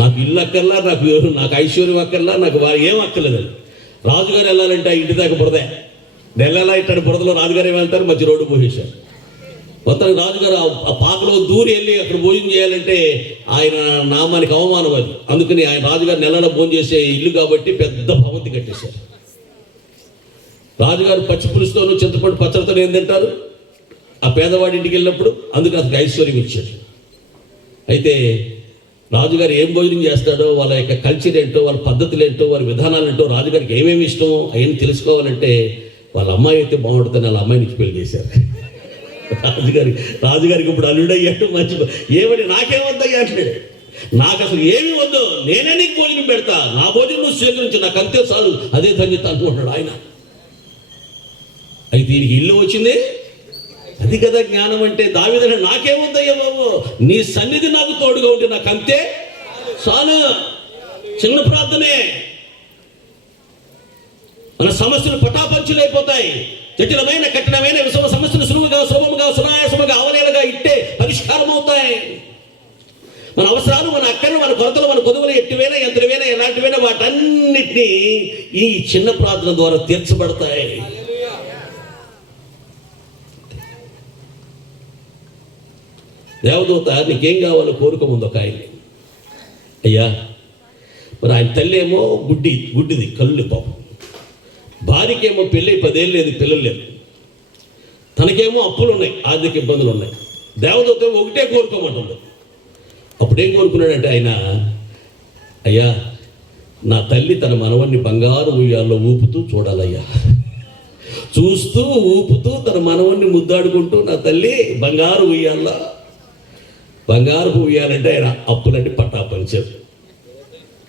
నాకు ఇల్లు అక్కర్లా, నాకు ఐశ్వర్యం అక్కర్లా, నాకు ఏం అక్కర్లేదండి. రాజుగారు వెళ్ళాలంటే ఆ ఇంటి దాకా బురదే, నెలలా ఇట్టాడు బురదలో రాజుగారు ఏమంటారు, మధ్య రోడ్డు పోసేశారు. మొత్తానికి రాజుగారు ఆ పాకలో దూరి వెళ్ళి అక్కడ భోజనం చేయాలంటే ఆయన నామానికి అవమానం అది. అందుకని ఆయన రాజుగారు నెలలో భోజనం చేసే ఇల్లు కాబట్టి పెద్ద భవంతి కట్టేశారు. రాజుగారు పచ్చి పులుసుతోనూ చింతపండు పచ్చడితో ఏం తింటారు ఆ పేదవాడి ఇంటికి వెళ్ళినప్పుడు, అందుకని అతనికి ఐశ్వర్యం ఇచ్చాడు. అయితే రాజుగారు ఏం భోజనం చేస్తాడో, వాళ్ళ యొక్క కల్చర్ ఏంటో, వాళ్ళ పద్ధతులు ఏంటో, వాళ్ళ విధానాలు ఏంటో, రాజుగారికి ఏమేమి ఇష్టమో అవన్నీ తెలుసుకోవాలంటే వాళ్ళ అమ్మాయి అయితే బాగుంటుందని వాళ్ళ అమ్మాయి నుంచి పెళ్లి చేశారు. రాజుగారికి ఇప్పుడు అల్లుడయ్యాడు, మంచి ఏమని నాకేమొద్దయ్యా అంటాడు. నాకు అసలు ఏమి వద్దు, నేనే నీకు భోజనం పెడతా, నా భోజనం నువ్వు స్వీకరించు, నాకు అంతే చాలు, అదే ధన్యత అనుకుంటున్నాడు ఆయన. అయితే దీనికి ఇల్లు వచ్చింది, అది కదా జ్ఞానం అంటే. దావీదు నాకేముందయ్యా బాబు, నీ సన్నిధి నాకు తోడుగా ఉంటే నాకు అంతే చాలు. చిన్న ప్రార్థనే, మన సమస్యలు పటాపంచులైపోతాయి. జటిలమైన కఠినమైన విషమ సమస్యలు సులువుగా సులభముగా సునాయాసముగా అవలేలుగా ఇట్టే పరిష్కారం అవుతాయి. మన అవసరాలు, మన అక్కలు, మన కొరతలు, మన కొదువులు ఎట్టివైనా ఎంతవైనా ఎలాంటివైనా వాటన్నిటినీ ఈ చిన్న ప్రార్థన ద్వారా తీర్చబడతాయి. దేవదూత నీకేం కావాలో కోరుకోముందు ఒక ఆయన్ని, అయ్యా మరి ఆయన తల్లి ఏమో గుడ్డిది కళ్ళు పాపం, భార్యకేమో పెళ్ళి 10 ఏళ్ళు లేదు, పిల్లలు లేదు, తనకేమో అప్పులు ఉన్నాయి, ఆర్థిక ఇబ్బందులు ఉన్నాయి. దేవదూత ఒకటే కోరుకోమంటుంది. అప్పుడేం కోరుకున్నాడంటే ఆయన, అయ్యా నా తల్లి తన మనవన్ని బంగారు ఉయ్యాల్లో ఊపుతూ చూడాలయ్యా, చూస్తూ ఊపుతూ తన మనవన్ని ముద్దాడుకుంటూ నా తల్లి బంగారు ఉయ్యాల్లో, బంగారు ఉయ్యాలంటే ఆయన అప్పులంటే పట్టాపంచారు.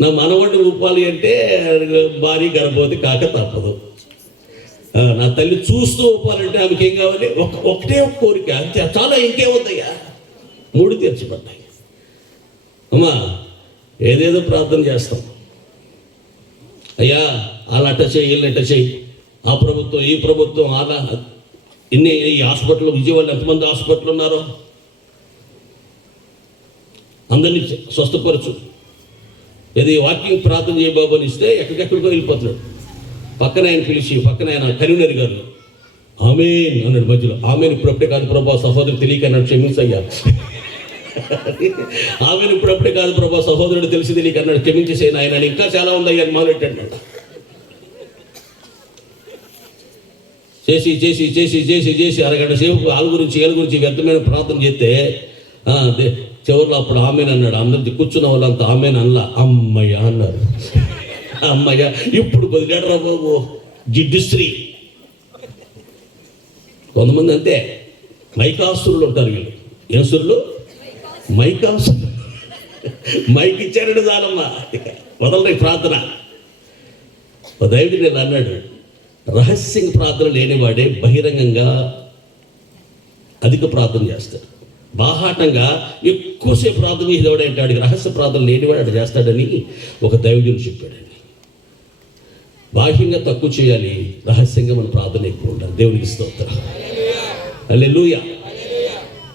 నా మనవడిని ఊపాలి అంటే భారీ గర్భవతి కాక తప్పదు. నా తల్లి చూస్తూ ఒప్పాలంటే ఆమెకి ఏం కావాలి? ఒకటే ఒక కోరిక అంతే, చాలా ఇంకేమవుతాయా? 3 తీర్చబడ్డాయి. అమ్మా ఏదేదో ప్రార్థన చేస్తాం, అయ్యా అలా అట్ట చేయి, వీళ్ళు ఎట్ట చేయి, ఆ ప్రభుత్వం ఈ ప్రభుత్వం అలా ఈ హాస్పిటల్, విజయవాడలో ఎంతమంది హాస్పిటల్ ఉన్నారో అందరినీ స్వస్థపరచు, ఏది వాకింగ్ ప్రార్థన చేయ బాబు అని ఇస్తే ఎక్కడికెక్కడికో వెళ్ళిపోతున్నాడు. పక్కన ఆయన పిలిచి, పక్కన ఆయన కరీంనగర్ గారు ఆమేన్ అన్నాడు మధ్యలో. ఆమెను ఇప్పుడప్పుడే కాదు ప్రభా సహోదరుడు తెలియక అన్నాడు, క్షమించయ్యా. ఆమెను ఇప్పుడప్పుడే కాదు ప్రభా సహోదరుడు తెలిసి తెలియక అన్నాడు, క్షమించేసేయను ఆయన, ఇంకా చాలా ఉందయ్యా అని మొదలెట్టాడు. చేసి చేసి చేసి చేసి చేసి అరగంట సేపు వాళ్ళ గురించి వీళ్ళ గురించి వ్యర్థమైన ప్రార్థన చేస్తే చివరిలో అప్పుడు ఆమెను అన్నాడు. అందరి కూర్చున్న వాళ్ళంతా ఆమెను అనలా, అమ్మయ్య అన్నారు. అమ్మయ్య ఇప్పుడు కొద్దిగా బాబు జిడ్డు స్త్రీ. కొంతమంది అంతే మైకాసురులు ఉంటారు. వీళ్ళు ఏం సురులు? మైకాసురులు. మైక్ ఇచ్చారంటే చాలమ్మా, వదలరు ప్రార్థన. దైవజనుడు అన్నాడు, రహస్యంగా ప్రార్థన లేనివాడే బహిరంగంగా అధిక ప్రార్థన చేస్తాడు. బాహాటంగా ఎక్కువసేపు ప్రార్థన చేసేవాడు అంటాడు, రహస్య ప్రార్థన లేనివాడు అటు చేస్తాడని ఒక దైవజనుడు చెప్పాడండి. బాహ్యంగా తక్కువ చేయాలి, రహస్యంగా మన ప్రార్థన ఎక్కువ ఉండాలి. దేవునికి స్తోత్రం, హల్లెలూయా.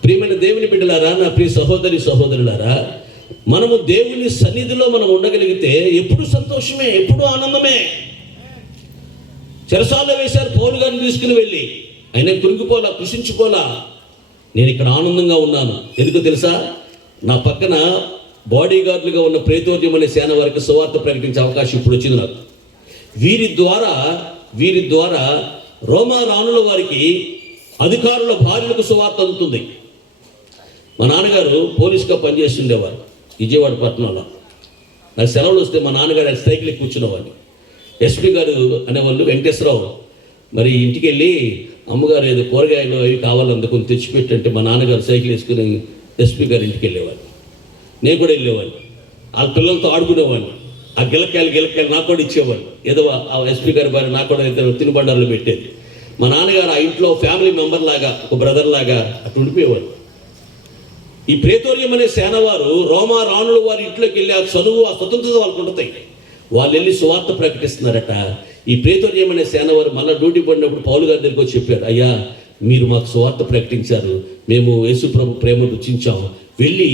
ప్రియమైన దేవుని బిడ్డలారా, నా ప్రియ సహోదరి సహోదరులారా, మనము దేవుని సన్నిధిలో మనం ఉండగలిగితే ఎప్పుడు సంతోషమే, ఎప్పుడు ఆనందమే. చెరసాల్లో వేశారు పౌలు గారిని తీసుకుని వెళ్ళి, ఆయన కృంగిపోలా, కృషించిపోలా. నేను ఇక్కడ ఆనందంగా ఉన్నాను. ఎందుకు తెలుసా? నా పక్కన బాడీ గార్డులుగా ఉన్న ప్రేతోద్యం అనే సేన వారికి సువార్త ప్రకటించే అవకాశం ఇప్పుడు వచ్చింది నాకు. వీరి ద్వారా రోమా రాణుల వారికి, అధికారుల భార్యలకు సువార్త అందుతుంది. మా నాన్నగారు పోలీసుగా పనిచేస్తుండేవారు విజయవాడ పట్టణంలో. నాకు సెలవులు వస్తే మా నాన్నగారు సైకిల్ కూర్చునేవాడిని. ఎస్పీ గారు అనేవాళ్ళు వెంకటేశ్వరరావు మరి ఇంటికి వెళ్ళి అమ్మగారు ఏదో కూరగాయలు అవి కావాలందుకుని తెచ్చిపెట్టంటే మా నాన్నగారు సైకిల్ వేసుకుని ఎస్పీ గారు ఇంటికి వెళ్ళేవాడిని. నేను కూడా వెళ్ళేవాడిని. వాళ్ళ పిల్లలతో ఆడుకునేవాడిని. ఆ గిలకాయలు నాకు కూడా ఇచ్చేవాళ్ళు. ఏదో ఆ ఎస్పీ గారి భార్య నాకు కూడా తినుబండారులు పెట్టేది. మా నాన్నగారు ఆ ఇంట్లో ఫ్యామిలీ మెంబర్ లాగా, ఒక బ్రదర్ లాగా అటు ఉండిపోయేవాడు. ఈ ప్రేతోర్యం అనే సేన వారు రోమా రాణుల వారి ఇంట్లోకి వెళ్ళి ఆ చదువు, ఆ స్వతంత్రత వాళ్ళకు ఉంటాయి. వాళ్ళు వెళ్ళి సువార్త ప్రకటిస్తున్నారట. ఈ ప్రేతోర్యం అనే సేన వారు మళ్ళీ డ్యూటీ పడినప్పుడు పౌలు గారి దగ్గరికి వచ్చి చెప్పారు, అయ్యా మీరు మాకు సువార్త ప్రకటించారు, మేము యేసు ప్రభు ప్రేమ రుచించాం, వెళ్ళి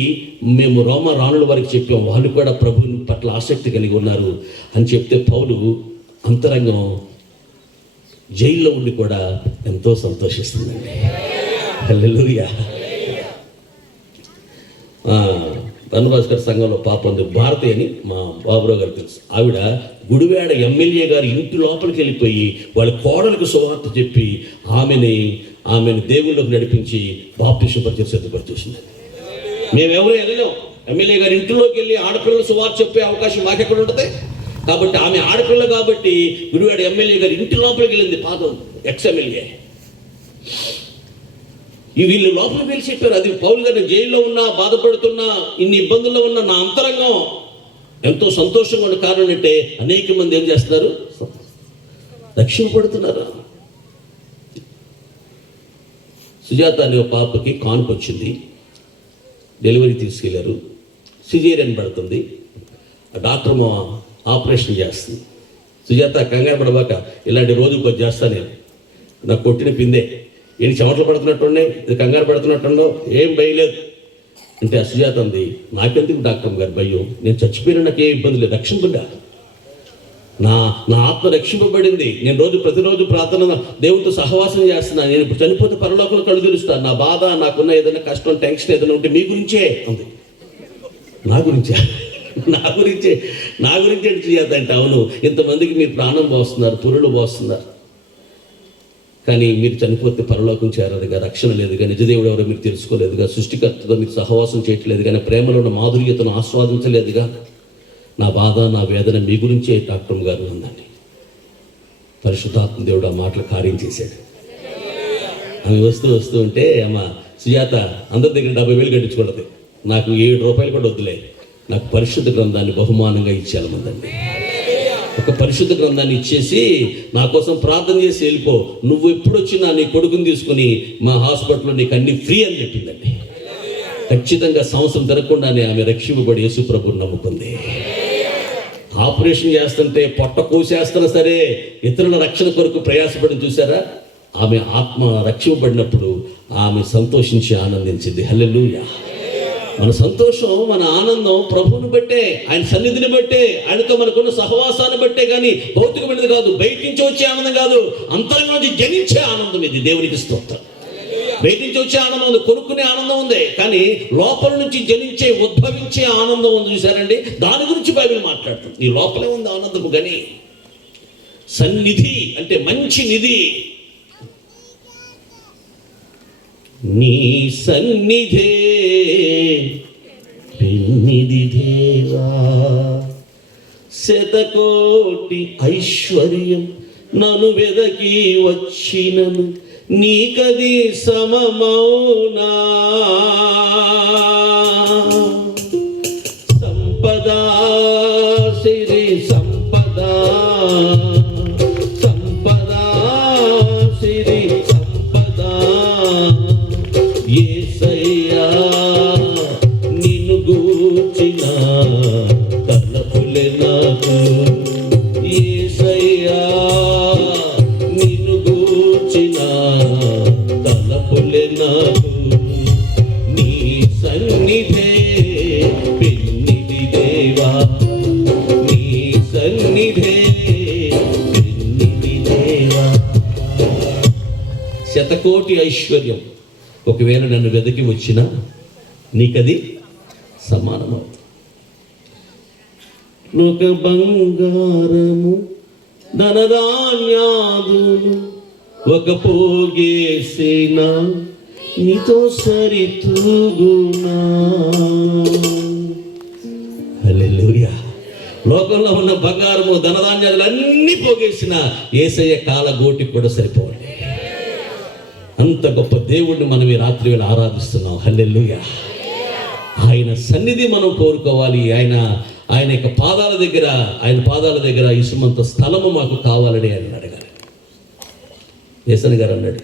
మేము రోమా రాణుల వారికి చెప్పాం, వాళ్ళు కూడా ప్రభుని పట్ల ఆసక్తి కలిగి ఉన్నారు అని చెప్తే పౌలు అంతరంగం జైల్లో ఉండి కూడా ఎంతో సంతోషిస్తుందండి. హల్లెలూయా. ధనభాస్కర్ సంఘంలో పాప ఉంది భారతి అని మా బాబురావు గారు తెలుసు. ఆవిడ గుడివాడ ఎమ్మెల్యే గారి ఇంటి లోపలికి వెళ్ళిపోయి వాళ్ళ కోడలకు సువార్త చెప్పి ఆమెని దేవుళ్ళకు నడిపించి బాప్టిజం పరిచయం సిద్ధపరిచేసింది. మేమెవరూ వెళ్ళలేం. ఎమ్మెల్యే గారి ఇంటిలోకి వెళ్ళి ఆడపిల్లల సువార్త చెప్పే అవకాశం మాకెక్కడ ఉంటుంది? కాబట్టి ఆమె ఆడపిల్ల కాబట్టి గుడివాడ ఎమ్మెల్యే గారి ఇంటి లోపలికి వెళ్ళింది. పాత ఎక్స్ఎమ్మెల్యే వీళ్ళు లోపలికి వెళ్ళి చెప్పారు. అది పౌలు గారిని జైల్లో ఉన్నా, బాధపడుతున్నా, ఇన్ని ఇబ్బందుల్లో ఉన్న నా అంతరంగం ఎంతో సంతోషంగా ఉన్న కారణం అంటే అనేక మంది ఏం చేస్తున్నారు? రక్షింపబడుతున్నారు. సుజాత అనే ఒక పాపకి కాన్పు వచ్చింది. డెలివరీ తీసుకెళ్లారు. సిజేరియన్ పడుతుంది. డాక్టర్ ఆపరేషన్ చేస్తుంది. సుజాత కంగారు పడబాక, ఇలాంటి రోజు కొద్ది చేస్తా నేను, నాకు కొట్టిన పిందే, ఏంటి చెమటలు పడుతున్నట్టున్నాయి, ఇది కంగారు పడుతున్నట్టున్నావు, ఏం భయలేదు అంటే సుజాత ఉంది, నాకెందుకు డాక్టర్ గారు భయం, నేను చచ్చిపోయినా నాకు ఏ ఇబ్బంది లేదు, రక్షింపబడ్డా, నా ఆత్మ రక్షింపబడింది, నేను ప్రతిరోజు ప్రార్థన దేవుడితో సహవాసం చేస్తున్నాను, నేను ఇప్పుడు చనిపోతే పరలోకంలో కళ్ళు తెరుస్తాను, నా బాధ, నాకున్న ఏదైనా కష్టం, టెన్షన్ ఏదైనా ఉంటే మీ గురించే ఉంది. నా గురించే అంటే సుజాత అంటే అవును, ఇంతమందికి మీరు ప్రాణం పోస్తున్నారు, పురులు పోస్తున్నారు, కానీ మీరు చనిపోతే పరలోకం చేరారుగా, రక్షణ లేదుగా, నిజదేవుడు ఎవరో మీరు తెలుసుకోలేదుగా, సృష్టికర్తతో మీరు సహవాసం చేయట్లేదు కానీ, ప్రేమలో ఉన్న మాధుర్యతను ఆస్వాదించలేదుగా, నా బాధ, నా వేదన మీ గురించే డాక్టర్ గారు ఉందండి. పరిశుద్ధాత్మ దేవుడు ఆ మాటలు కార్యం చేశాడు. ఆమె వస్తూ ఉంటే, అమ్మ సుజాత అందరి దగ్గర 70,000 కట్టించుకుంటుంది, నాకు 7 రూపాయలు కూడా వద్దులే, నాకు పరిశుద్ధ గ్రంథాన్ని బహుమానంగా ఇచ్చేయాలమందండి. ఒక పరిశుద్ధ గ్రంథాన్ని ఇచ్చేసి నా కోసం ప్రార్థన చేసి వెళ్ళిపో, నువ్వు ఎప్పుడు వచ్చినా నీ కొడుకుని తీసుకుని మా హాస్పిటల్లో నీకు అన్ని ఫ్రీ అని చెప్పిందండి. ఖచ్చితంగా సంవత్సరం తిరగకుండానే ఆమె రక్షింపబడి యేసు ప్రభువుని నమ్ముకుంది. ఆపరేషన్ చేస్తుంటే పొట్ట కోసేస్తున్నా సరే ఇతరుల రక్షణ కొరకు ప్రయాసపడి చూసారా, ఆమె ఆత్మ రక్షింపబడినప్పుడు ఆమె సంతోషించి ఆనందించింది. హల్లెలూయా. మన సంతోషం, మన ఆనందం ప్రభువుని బట్టే, ఆయన సన్నిధిని బట్టే, ఆయనతో మనకున్న సహవాసాన్ని బట్టే కానీ భౌతికమైనది కాదు, బయట నుంచి వచ్చే ఆనందం కాదు, అంతరంగం నుంచి జనించే ఆనందం ఇది. దేవునికి స్తోత్రం. బయట నుంచి వచ్చే ఆనందం ఉంది, కొనుక్కునే ఆనందం ఉంది, కానీ లోపల నుంచి జనించే ఉద్భవించే ఆనందం ఉంది. చూసారండి, దాని గురించి బైబిల్ మాట్లాడుతుంది. నీ లోపలే ఉంది ఆనందము. కానీ సన్నిధి అంటే మంచి నిధి. నీ సన్నిధే పెన్నిధి దేవా, శతకోటి ఐశ్వర్యం నన్ను వెదకి వచ్చినను నీకది సమమౌనా. సంపదా సిరి సంపదా, సంపదా సిరి సంపదా, యేసయ్యా నిన్ను గూర్చిన తలపులే నాకు, యేసయ్యా నిన్ను గూర్చిన తలపులే నాకు. నీ సన్నిధే పెన్నిధి దేవా, నీ సన్నిధే పెన్నిధి దేవా. శతకోటి ఐశ్వర్యం ఒకవేళ నన్ను వెదకి వచ్చినా నీకది సమానమవుతుంది. లోక బంగారము ధనధాన్యాదులు ఒక పోగేసిన నీతో సరితూగునా. హల్లెలూయా. లోకంలో ఉన్న బంగారము ధనధాన్యాదులు అన్నీ పోగేసిన యేసయ్య కాలగోటికి కూడా సరిపోవాలి. అంత గొప్ప దేవుడిని మనం ఈ రాత్రి వేళ ఆరాధిస్తున్నాం. హల్లెలూయా. ఆయన సన్నిధి మనం కోరుకోవాలి. ఆయన యొక్క పాదాల దగ్గర ఇసుమంత స్థలము మాకు కావాలని ఆయన అడగాలి. యేసయ్య గారు అన్నాడు,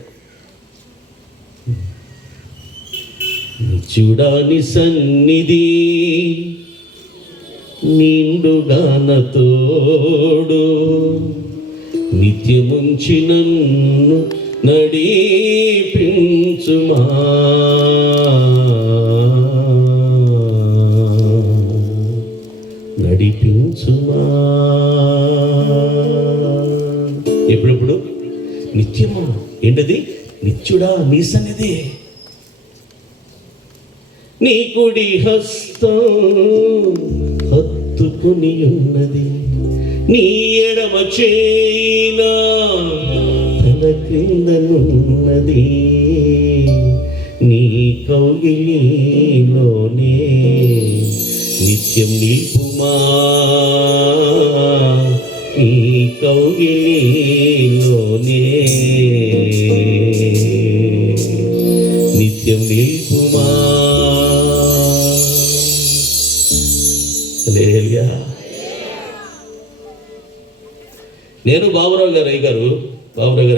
చూడాని సన్నిధి నిండుగాన తోడు, నిత్యముంచి నన్ను నడిపించుమా. నడిపించుమా. ఎప్పుడెప్పుడు? నిత్యము. ఏంటది? నిత్యుడా నీ సన్నిధి. నీ కుడి హస్తం హత్తుకుని ఉన్నది, నీ ఎడమ చేయినా తల క్రిందనున్నది, నీ కౌగిలిలోనే నిత్యం నిల్పుమా. నీ కౌగిలిలోనే నిత్యం నిల్పుమా. హల్లెలూయా. నేను బాబురావు గారు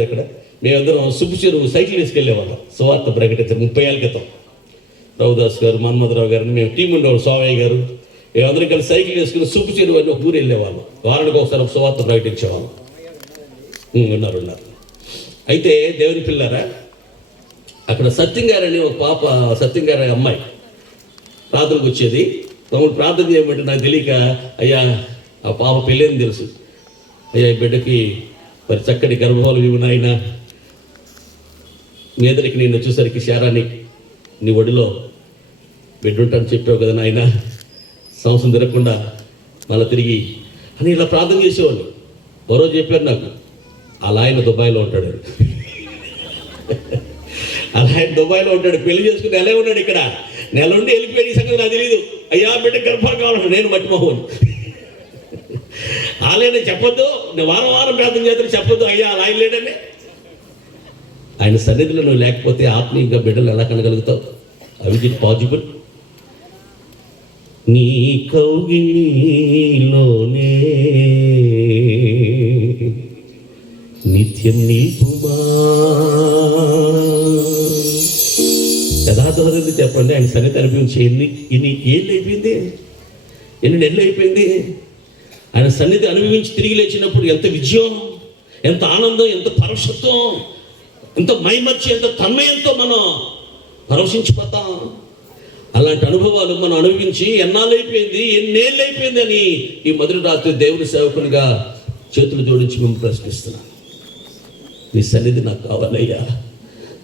ఎక్కడ, మేమందరం సుబ్బు చెరువు సైకిల్ వేసుకెళ్ళేవాళ్ళం సువార్త ప్రకటించారు 30 ఏళ్ళ క్రితం. రవిదాస్ గారు, మన్మథరావు గారు, మేము టీం ఉండేవాళ్ళు, సోమయ్య గారు, మేమందరం కలిసి సైకిల్ వేసుకుని సుబ్బు చెరువు అని ఒక ఊరు వెళ్ళేవాళ్ళం. వారానికి ఒకసారి సువార్త ప్రకటించేవాళ్ళం. ఉన్నారు. అయితే దేవుని పిల్లారా, అక్కడ సత్యం గారు అని ఒక పాప, సత్యం గారు అమ్మాయి ప్రార్థనకు వచ్చేది. తమ్ముడు ప్రార్థన చేయమంటే నాకు తెలియక, అయ్యా ఆ పాప పెళ్ళని తెలుసు, అయ్యా ఈ బిడ్డకి మరి చక్కటి గర్భఫలం ఇవ్వు నాయన, మీదరికి నేను వచ్చేసరికి శారాన్ని నీ ఒడిలో బిడ్డ ఉంటాను చెప్పావు కదా నాయన, సంవత్సరం తిరగకుండా మళ్ళీ తిరిగి అని ఇలా ప్రార్థన చేసేవాళ్ళు. మరో చెప్పారు నాకు, అలా ఆయన దుబాయ్లో ఉంటాడు. అలా ఆయన దుబాయ్లో ఉంటాడు, పెళ్లి చేసుకుని నెలే ఉన్నాడు ఇక్కడ, నెల ఉండి వెళ్ళిపోయాడు. ఈ సంగతి నాకు తెలియదు. అయ్యా బిడ్డ గర్భాలు కావాలంటే నేను మట్టిమోహన్ ఆలయనే చెప్పొద్దు, నేను వారం ప్రార్థన చేస్తాను చెప్పొద్దు, అయ్యా అలా ఆయన లేడని. ఆయన సన్నిధిలో నువ్వు లేకపోతే ఆత్మీయంగా బిడ్డలు ఎలా కనగలుగుతావు? అవి ఇట్ పాసిబుల్? నీ కౌగిలిలోనే నిత్యం నిల్పుమా. యథార్థం చెప్పండి, ఆయన సన్నిధి అనిపించి ఎన్ని ఏళ్ళు అయిపోయింది, ఎన్ని నెలలు అయిపోయింది. ఆయన సన్నిధి అనుభవించి తిరిగి లేచినప్పుడు ఎంత విజయం, ఎంత ఆనందం, ఎంత పరవశత్వం, ఎంత మైమర్చి, ఎంత తన్మయంతో మనం పరవశించిపోతాం. అలాంటి అనుభవాలు మనం అనుభవించి ఎన్నాళ్ళు అయిపోయింది, ఎన్నేళ్ళు అయిపోయింది అని ఈ మొదటి రాత్రి దేవుని సేవకునిగా చేతులు జోడించి మేము ప్రశ్నిస్తున్నాను. నీ సన్నిధి నాకు కావాలయ్యా,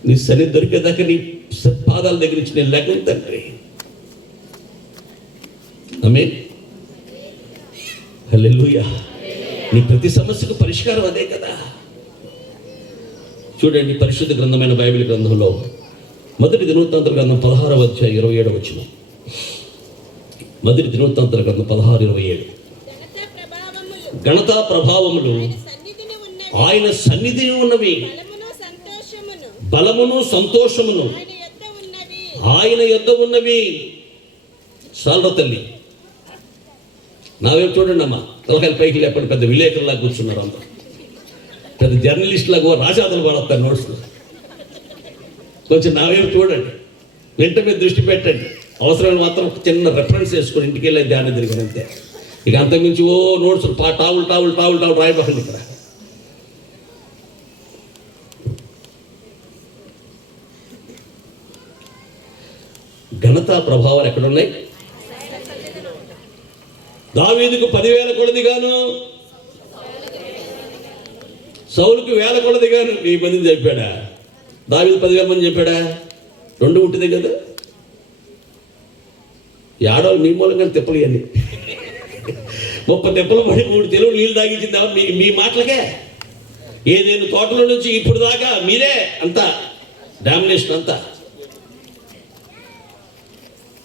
నీ సన్నిధి దొరికేదాకా నీ పాదాల దగ్గర నుంచి నేను లేకుండా తండ్రి. ఆమేన్, హల్లెలూయా. నీ ప్రతి సమస్యకు పరిష్కారం అదే కదా. చూడండి, పరిశుద్ధ గ్రంథమైన బైబిల్ గ్రంథంలో మొదటి దినవృత్తాంతర గ్రంథం 16వ అధ్యాయం 27వ వచనం. మొదటి దినవృత్తాంతర గ్రంథం 16:27. ఘనతా ప్రభావములు ఆయన సన్నిధిని ఉన్నవి, బలమును సంతోషమును ఆయన యొద్ద ఉన్నవి. సాల్ర తల్లి, నావేపు చూడండి అమ్మా, తలకాయలు పైకి లేపండి. పెద్ద విలేకరులాగా కూర్చున్నారు అంతా, పెద్ద జర్నలిస్ట్ లాగా రాజాతలు పడతారు నోట్స్లో. కొంచెం నావేపు చూడండి, వెంట మీద దృష్టి పెట్టండి. అవసరమైన మాత్రం చిన్న రెఫరెన్స్ వేసుకొని ఇంటికి వెళ్ళి ధ్యానం జరిగింది అంతే. ఇక అంతకుమించి నోట్స్ టావులు రాయబోకండి. ఇక్కడ ఘనత ప్రభావాలు ఎక్కడున్నాయి? దావీదుకు 10,000 కొలది గాను, సౌలుకు 1,000 కొలది గాను. ఈ మందిని చెప్పాడా? దావీదు 10,000 మంది చెప్పాడా? 2 ఉంటుందే కదా. ఏడవాళ్ళు మీ మూలంగా తిప్పలు ఇవన్నీ 30 తిప్పలు పడి 3 తెలుగు నీళ్ళు తాగించిందా మీ మాటలకే? ఏదైనా తోటలో నుంచి ఇప్పుడు దాకా మీరే అంతా డామినేషన్ అంతా.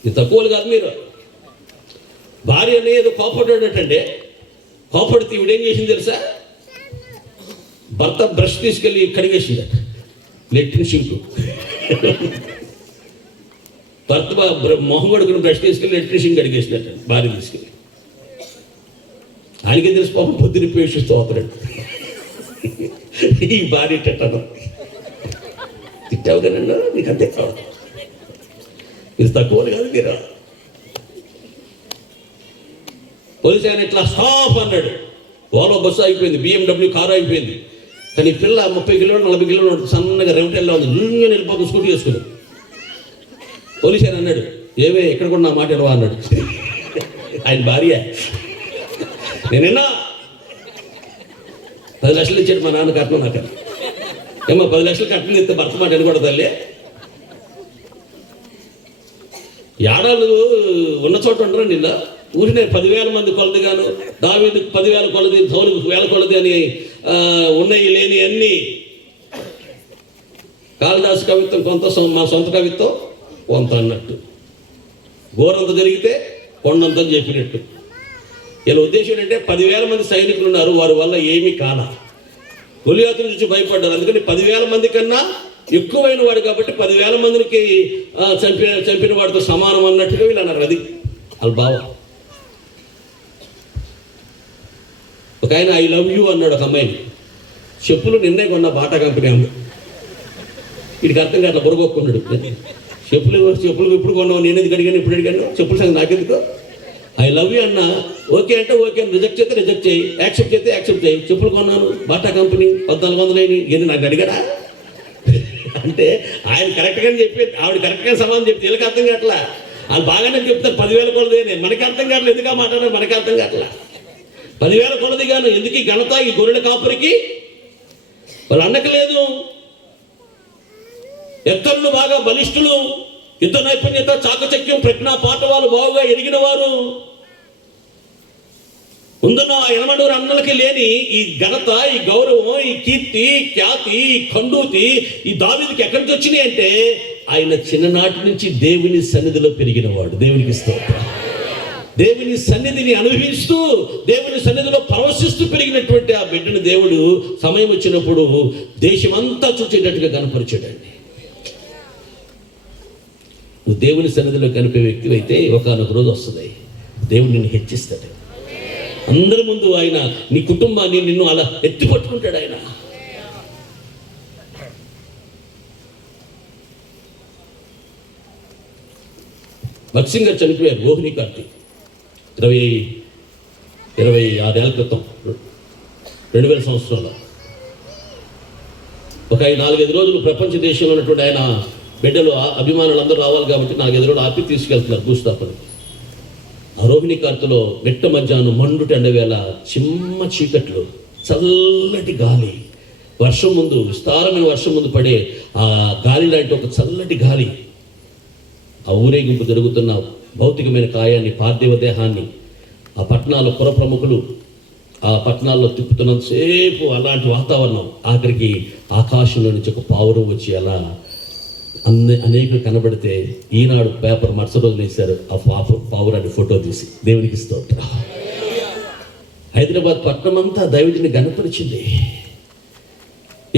ఇది తక్కువలు కాదు. మీరు భార్య అనే ఏదో కోపడ్డాడటండి. కోపడితే ఈవిడేం చేసింది తెలుసా? భర్త బ్రష్ తీసుకెళ్ళి కడిగేసిందట, లెట్రిన్ సింకు. భర్త మొహం కడుకుని బ్రష్ తీసుకెళ్ళి లెట్రిన్ సింక్ కడిగేసిందట భార్య తీసుకెళ్ళి. ఆయనకే తెలిసి పాపం పొద్దున పేషిస్తూ అవుతాడు. ఈ భార్య తిట్టాను, తిట్టావు కదండి, నీకు అంతే కావాలి. ఇది తక్కువ కాదు. మీరు పోలీసు ఆయన ఇట్లా స్టాప్ అన్నాడు. ఓలో బస్సు అయిపోయింది, BMW కారు అయిపోయింది. కానీ పిల్ల 30 కిలోలు 40 కిలోలు సన్నగా రెవటెల్లో ఉంది, నుండి వెళ్ళిపోతుంది స్కూటీ చేసుకుని. పోలీసు ఆయన అన్నాడు, ఏవే ఎక్కడ కూడా నా మాట ఎడవా అన్నాడు. ఆయన భార్య, నేనన్నా 10 లక్షలు ఇచ్చాడు మా నాన్న కట్నం. నాకు ఏమో 10 లక్షలు కట్నం ఇస్తే భర్త మాట అని కూడా తల్లి. ఏడాళ్ళు ఉన్న చోట ఉండరు నిన్న. ఊరినే 10,000 మంది కొలది గాను, దావీదుకు 10,000 కొలది, సౌలుకు 1,000 కొలది అని ఉన్నాయి లేని అన్ని. కాళిదాసు కవిత్వం కొంత, మా సొంత కవిత్వం కొంత అన్నట్టు. ఘోరంత జరిగితే కొండంత చెప్పినట్టు. ఇలా ఉద్దేశం ఏంటంటే 10,000 మంది సైనికులు ఉన్నారు, వారి వల్ల ఏమీ కాల. గొలియాతుని చూసి భయపడ్డారు. అందుకని 10,000 మంది కన్నా ఎక్కువైన వాడు కాబట్టి 10,000 మందికి చంపిన వాడితో సమానం అన్నట్టుగా వీళ్ళు అన్నారు. అది వాళ్ళ భావం. ఒక ఆయన ఐ లవ్ యూ అన్నాడు ఒక అమ్మాయిని. చెప్పులు నిన్నే కొన్న బాటా కంపెనీ అమ్మ. వీడికి అర్థం కాదు, బుర్రగొక్కున్నాడు. చెప్పులు ఇప్పుడు కొన్నావు, నేను ఎందుకు అడిగాను, ఇప్పుడు అడిగాను, చెప్పుల సంగతి నాకెందుకు. ఐ లవ్ యూ అన్నా, ఓకే అంటే ఓకే అని, రిజెక్ట్ చేస్తే రిజెక్ట్ చేయి, యాక్సెప్ట్ చేస్తే యాక్సెప్ట్ చేయి. చెప్పులు కొన్నాను, బాటా కంపెనీ 1400 ఇవన్నీ నాకు అడిగాడా అంటే ఆయన కరెక్ట్గానే చెప్పి, ఆవిడ కరెక్ట్గా సమాధానం చెప్తే వీళ్ళకి అర్థం కావట్లా. వాళ్ళు బాగానే చెప్తారు 10,000 కొలది. మనకి అర్థం కావట్లేదు, ఎందుకు మాట్లాడారు మనకి అర్థం కావట్లా. 10,000 కొలది గాను. ఎందుకు ఈ ఘనత ఈ గొర్రెల కాపురికి? వాళ్ళు అన్నకలేదు. ఎత్తళ్ళు బాగా బలిష్ఠులు, యుద్ధ నైపుణ్యత, చాకచక్యం, ప్రజ్ఞా పాఠవాలు బాగుగా ఎరిగిన వారు. ముందున్న 80 అన్నలకి లేని ఈ ఘనత, ఈ గౌరవం, ఈ కీర్తి, ఖ్యాతి, ఈ ఖండూతి ఈ దావీదుకి ఎక్కడి నుంచి వచ్చినాయి అంటే ఆయన చిన్ననాటి నుంచి దేవుని సన్నిధిలో పెరిగిన వాడు. దేవునికి స్తోత్రం. దేవుని సన్నిధిని అనుభవిస్తూ దేవుని సన్నిధిలో పరవశిస్తూ పెరిగినటువంటి ఆ బిడ్డను దేవుడు సమయం వచ్చినప్పుడు దేశమంతా చూచేటట్టుగా కనపరిచాడండి. నువ్వు దేవుని సన్నిధిలో కనిపే వ్యక్తి అయితే ఒకనొక రోజు వస్తుంది, దేవుడు నిన్ను హెచ్చిస్తాడు. అందరి ముందు ఆయన నీ కుటుంబాన్ని నిన్ను అలా ఎత్తి పట్టుకుంటాడు. ఆయన భక్సింగ్ గారు చనిపోయారు రోహిణి కార్తీ 26 ఏళ్ళ క్రితం 2000 సంవత్సరంలో. ఒక 4-5 రోజులు ప్రపంచ దేశంలో ఉన్నటువంటి ఆయన బిడ్డలు అభిమానులు అందరూ రావాలి కాబట్టి 4-5 రోజులు ఆపి తీసుకెళ్తున్నారు భూస్థాపనకి. ఆ రోహిణి కార్తీలో మిట్ట మధ్యాహ్నం మండుటి ఎండవేళ చిమ్మ చీకట్లు, చల్లటి గాలి, వర్షం ముందు విస్తారమైన వర్షం ముందు పడే ఆ గాలి లాంటి ఒక చల్లటి గాలి, ఆ ఊరేగింపు జరుగుతున్న భౌతికమైన కాయాన్ని, పార్థివ దేహాన్ని ఆ పట్టణాల పుర ప్రముఖులు ఆ పట్టణాల్లో తిప్పుతున్నంతసేపు అలాంటి వాతావరణం. ఆఖరికి ఆకాశంలో నుంచి ఒక పావురం వచ్చి అలా అనేకులు కనబడితే ఈనాడు పేపర్ మరుసటి రోజులు వేశారు ఆ పావురాన్ని ఫోటో తీసి. దేవునికి స్తోత్రం. హైదరాబాద్ పట్టణం అంతా దైవజుని గణపరిచింది.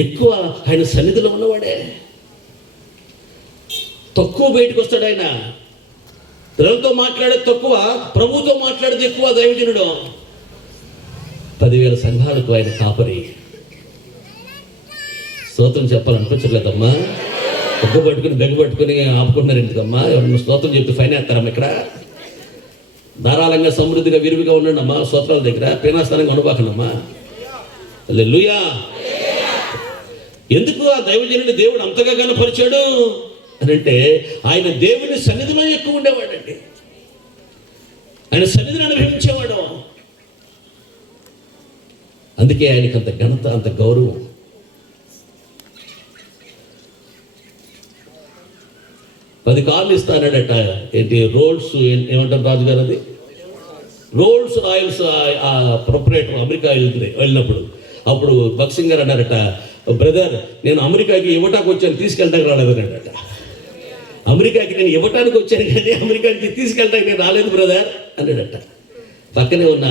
ఎక్కువ ఆయన సన్నిధిలో ఉన్నవాడే, తక్కువ బయటకు వస్తాడు ఆయన. పిల్లలతో మాట్లాడేది తక్కువ, ప్రభువుతో మాట్లాడేది ఎక్కువ. దైవజనుడు 10,000 సంఘాలకు ఆయన కాపరి. స్తోత్రం చెప్పాలనిపించట్లేదమ్మా. ఒక్క పట్టుకుని బెగ్గ పట్టుకుని ఆపుకుంటున్నారు ఎందుకమ్మా? ఎవరన్నా స్తోత్రం చెప్తే ఫైన్ వేస్తారమ్మా. ఇక్కడ ధారాళంగా సమృద్ధిగా విరివిగా ఉండండి అమ్మా. స్తోత్రాల దగ్గర పీనాస్థానంగా అనుభాకనమ్మా. హల్లెలూయా. ఎందుకు ఆ దైవజనుడిని దేవుడు అంతగా కనపరిచాడు అని అంటే ఆయన దేవుని సన్నిధిలో ఎక్కువ ఉండేవాడండి. ఆయన సన్నిధిని అనుభవించేవాడు. అందుకే ఆయనకి అంత ఘనత, అంత గౌరవం. $10 కార్లు ఇస్తానడట. ఏంటి రోల్స్ ఏమంటారు రాజుగారు, అది రోల్స్ రాయల్స్ ప్రొపరేటర్ అమెరికా వెళ్ళినప్పుడు అప్పుడు భక్సింగ్ గారు అన్నారట, బ్రదర్ నేను అమెరికాకి ఇవ్వటానికి వచ్చాను, తీసుకెళ్ళడానికి రాలేదన్నాడట. అమెరికాకి నేను ఇవ్వటానికి వచ్చాను కానీ అమెరికాకి తీసుకెళ్ళడానికి నేను రాలేదు బ్రదర్ అన్నాడట. పక్కనే ఉన్న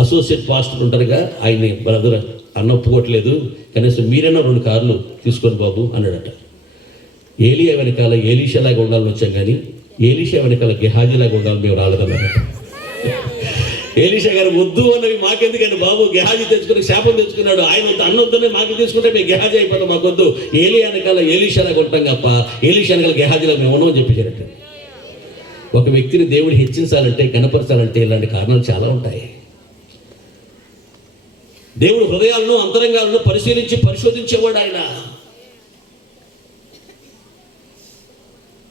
అసోసియేట్ పాస్టర్ ఉంటారుగా, ఆయన్ని బ్రదర్ అన్న ఒప్పుకోవట్లేదు, కనీసం మీరైనా 2 కార్లు తీసుకొని బాబు అన్నాడట. ఏలియా వెనకాల ఏలీషాలాగా ఉండాలని వచ్చాం కానీ ఏలీషా వెనకాల గెహాజీలాగా ఉండాలని మేము రాలేదన్నారట. ఏలీషా గారు వద్దు అన్నవి మాకెందుకండి బాబు, గెహాజీ తెచ్చుకుని శాపం తెచ్చుకున్నాడు. ఆయన అన్న వద్దనే మాకు తీసుకుంటే మేము గెహాజీ అయిపోతాం, మాకొద్దు. ఏలియా వెనకాల ఏలీషాలాగా ఉంటాం తప్ప ఏలీషా వెనకాల గెహాజీలాగా మేము ఉన్నామని చెప్పేశారట. ఒక వ్యక్తిని దేవుడు హెచ్చించాలంటే, కనపరచాలంటే ఇలాంటి కారణాలు చాలా ఉంటాయి. దేవుడు హృదయాలను అంతరంగాలను పరిశీలించి పరిశోధించేవాడు ఆయన.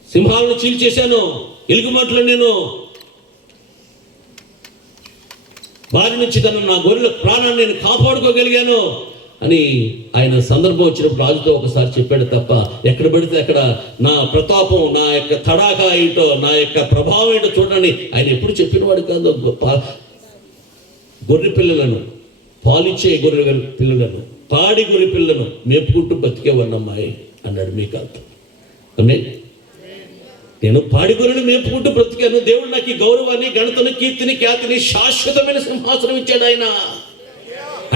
సింహాలను చీల్చేశాను, ఎలుగుబంట్లు నేను వారి నుంచి నా గొర్రెల ప్రాణాన్ని నేను కాపాడుకోగలిగాను అని ఆయన సందర్భం వచ్చినప్పుడు రాజుతో ఒకసారి చెప్పాడు తప్ప ఎక్కడ పడితే అక్కడ నా ప్రతాపం, నా యొక్క తడాకా ఏంటో, నా యొక్క ప్రభావం ఏంటో చూడండి ఆయన ఎప్పుడు చెప్పినవాడు కాదు. గొర్రె పిల్లలను, పాలిచ్చే గొర్రె పిల్లలను, పాడి గొర్రె పిల్లలను మేపుకుంటూ బతికేవన్నమ్మాయి అన్నాడు మీకాల్తో. నేను పాడి గొర్రెలు మేపుకుంటూ బ్రతికాను. దేవుడు నాకు ఈ గౌరవాన్ని, ఘనతను, కీర్తిని, ఖ్యాతిని, శాశ్వతమైన సింహాసనం ఇచ్చాడు ఆయన.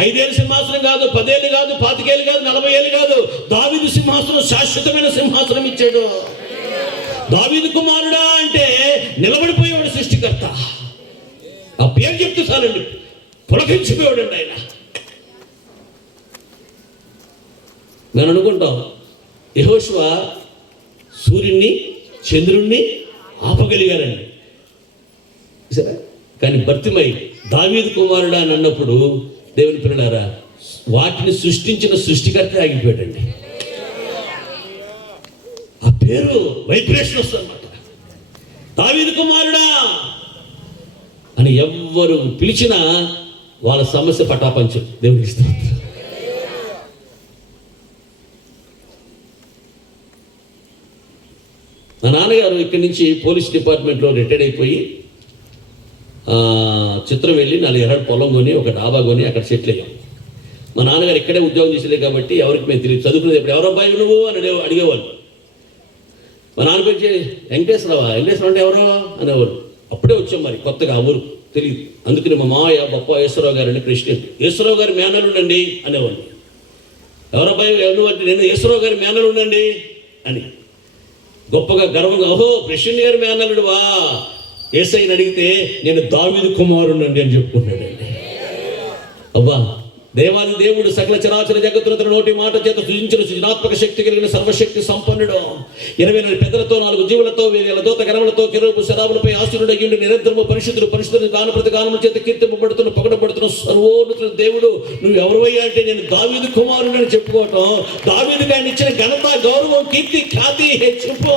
5 ఏళ్ళ సింహాసనం కాదు, 10 ఏళ్ళు కాదు, 25 ఏళ్ళు కాదు, 40 ఏళ్ళు కాదు. దావీదు సింహాసనం శాశ్వతమైన సింహాసనం ఇచ్చాడు. దావీదు కుమారుడా అంటే నిలబడిపోయేవాడు సృష్టికర్త. ఆ పేరు చెప్తే చాలండి పులకించిపోయాడండి ఆయన. నేను అనుకుంటాం యెహోషువ సూర్యుడిని, చంద్రుణ్ణి ఆపగలిగారండి సరే. కానీ బర్తిమై దావీదు కుమారుడా అని అన్నప్పుడు దేవుని పిల్లలారా వాటిని సృష్టించిన సృష్టికర్త ఆగిపోయాడండి. ఆ పేరు వైబ్రేషన్ వస్తుందన్నమాట. దావీదు కుమారుడా అని ఎవ్వరు పిలిచినా వాళ్ళ సమస్య పటాపంచు. దేవునికి ఇస్తారు. మా నాన్నగారు ఇక్కడి నుంచి పోలీస్ డిపార్ట్మెంట్లో రిటైర్డ్ అయిపోయి చిత్రం వెళ్ళి 4 ఎకరాల పొలం కొని ఒక డాబా కొని అక్కడ సెటిల్ అయ్యాం. మా నాన్నగారు ఇక్కడే ఉద్యోగం చేసేది కాబట్టి ఎవరికి మేము తెలియదు. చదువుకునేది ఎప్పుడు ఎవరబ్బాయి నువ్వు అని అడిగేవాళ్ళు. మా నాన్న పేరు వెంకటేశ్వరరావు అంటే ఎవరో అనేవారు. అప్పుడే వచ్చాం మరి కొత్తగా ఆ ఊరు తెలియదు. అందుకని మా మావయ్య బొప్ప ఈశ్వరరావు గారు అండి ప్రెసిడెంట్. ఈశ్వరరావు గారి మేనలుండండి అనేవాళ్ళు. ఎవరబ్బాయి నువ్వు అంటే నేను ఈశ్వరరావు గారి మేనలుండండి అని గొప్పగా గర్వంగా, ఓహో ప్రెసిడెంట్ గారి మేనలుడువా, ఏసైని అడిగితే నేను దావీదు కుమారుడు అండి అని చెప్పుకున్నాడండి. అబ్బా దేవాది దేవుడు సకల చరాచర జగత్తును తన నోటి మాట చేత సృజించిన సృజనాత్మక శక్తి కలిగిన సర్వశక్తి సంపన్నుడు. 24 పెద్దలతో 4 జీవులతో 1000 దూత గణములతో కెరూబు శరాబులపై ఆసీనుడై ఉండి నిరంతరము పరిశుద్ధుడు గాన ప్రతి గానముల చేత కీర్తింపబడుతున్న పొగడబడుతున్న సర్వోన్నతుల దేవుడు నువ్వు ఎవరివయ్యా అంటే నేను దావీదు కుమారుడు అని చెప్పుకోవటం, దావీదుకు ఆయన ఇచ్చిన ఘనత, గౌరవం, కీర్తి, ఖ్యాతి, హెచ్చింపు.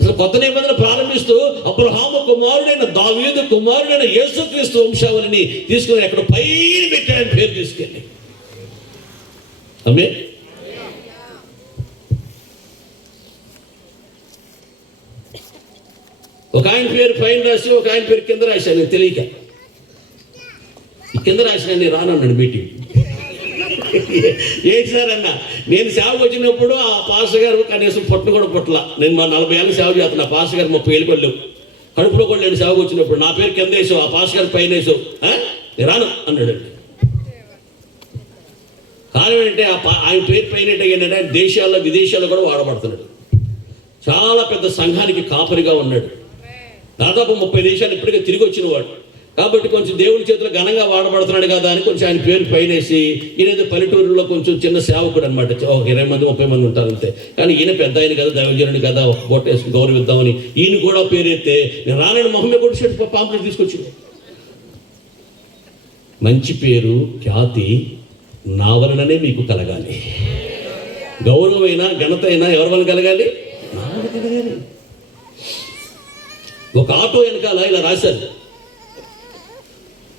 అసలు కొత్త నిబంధన ప్రారంభిస్తూ అబ్రహాము కుమారుడైన దావీదు కుమారుడైన యేసుక్రీస్తు వంశావళిని తీసుకుని ఎక్కడ పైన పెట్టాడని పేరు తీసుకెళ్ళి. ఆమేన్. ఒక ఆయన పేరు పైన రాసి ఒక ఆయన పేరు కింద రాశాను, నేను తెలియక. ఈ కింద రాసిన నేను రానన్నాడు మీటింగ్. ఏంటి సార్ అన్న, నేను సేవకు వచ్చినప్పుడు ఆ పాస్టర్ గారు కనీసం పొట్టు కూడా పుట్టల. నేను మా 40 ఏళ్ళు సేవ చేస్తున్నా, పాస్టర్ గారు 30 ఏళ్ళు కొల్లేవు, కడుపులో కూడా నేను సేవకు వచ్చినప్పుడు నా పేరు కింద వేసావు, ఆ పాస్టర్ గారు పైన వేసావు, నేను రాను అన్నాడు. కారణం ఏంటంటే ఆయన పేరు పైన ఏంటంటే ఆయన దేశాల్లో విదేశాల్లో కూడా వాడబడుతున్నాడు. చాలా పెద్ద సంఘానికి కాపరిగా ఉన్నాడు. దాదాపు 30 దేశాలు ఇప్పటికే తిరిగి వచ్చిన వాడు. కాబట్టి కొంచెం దేవుడి చేతిలో ఘనంగా వాడబడుతున్నాడు కదా అని కొంచెం ఆయన పేరు పైనేసి, ఈయన పల్లెటూరులో కొంచెం చిన్న సేవకుడు అనమాట, ఒక 20 మంది 30 మంది ఉంటారు అంతే. కానీ ఈయన పెద్ద ఆయన కదా, దైవజనుడు కదా, ఒక బొట్ట వేసుకుని గౌరవిద్దామని ఈయన కూడా పేరు ఎత్తే నేను రానని మొహమ్మే కూడా షర్ట్ పాంప్లెట్ తీసుకొచ్చి. మంచి పేరు, ఖ్యాతి నా వలననే మీకు కలగాలి. గౌరవమైన ఘనత అయినా ఎవరి వల్ల కలగాలి? నా వల్ల కలగాలి. ఒక ఆటో వెనకాల ఇలా రాశారు,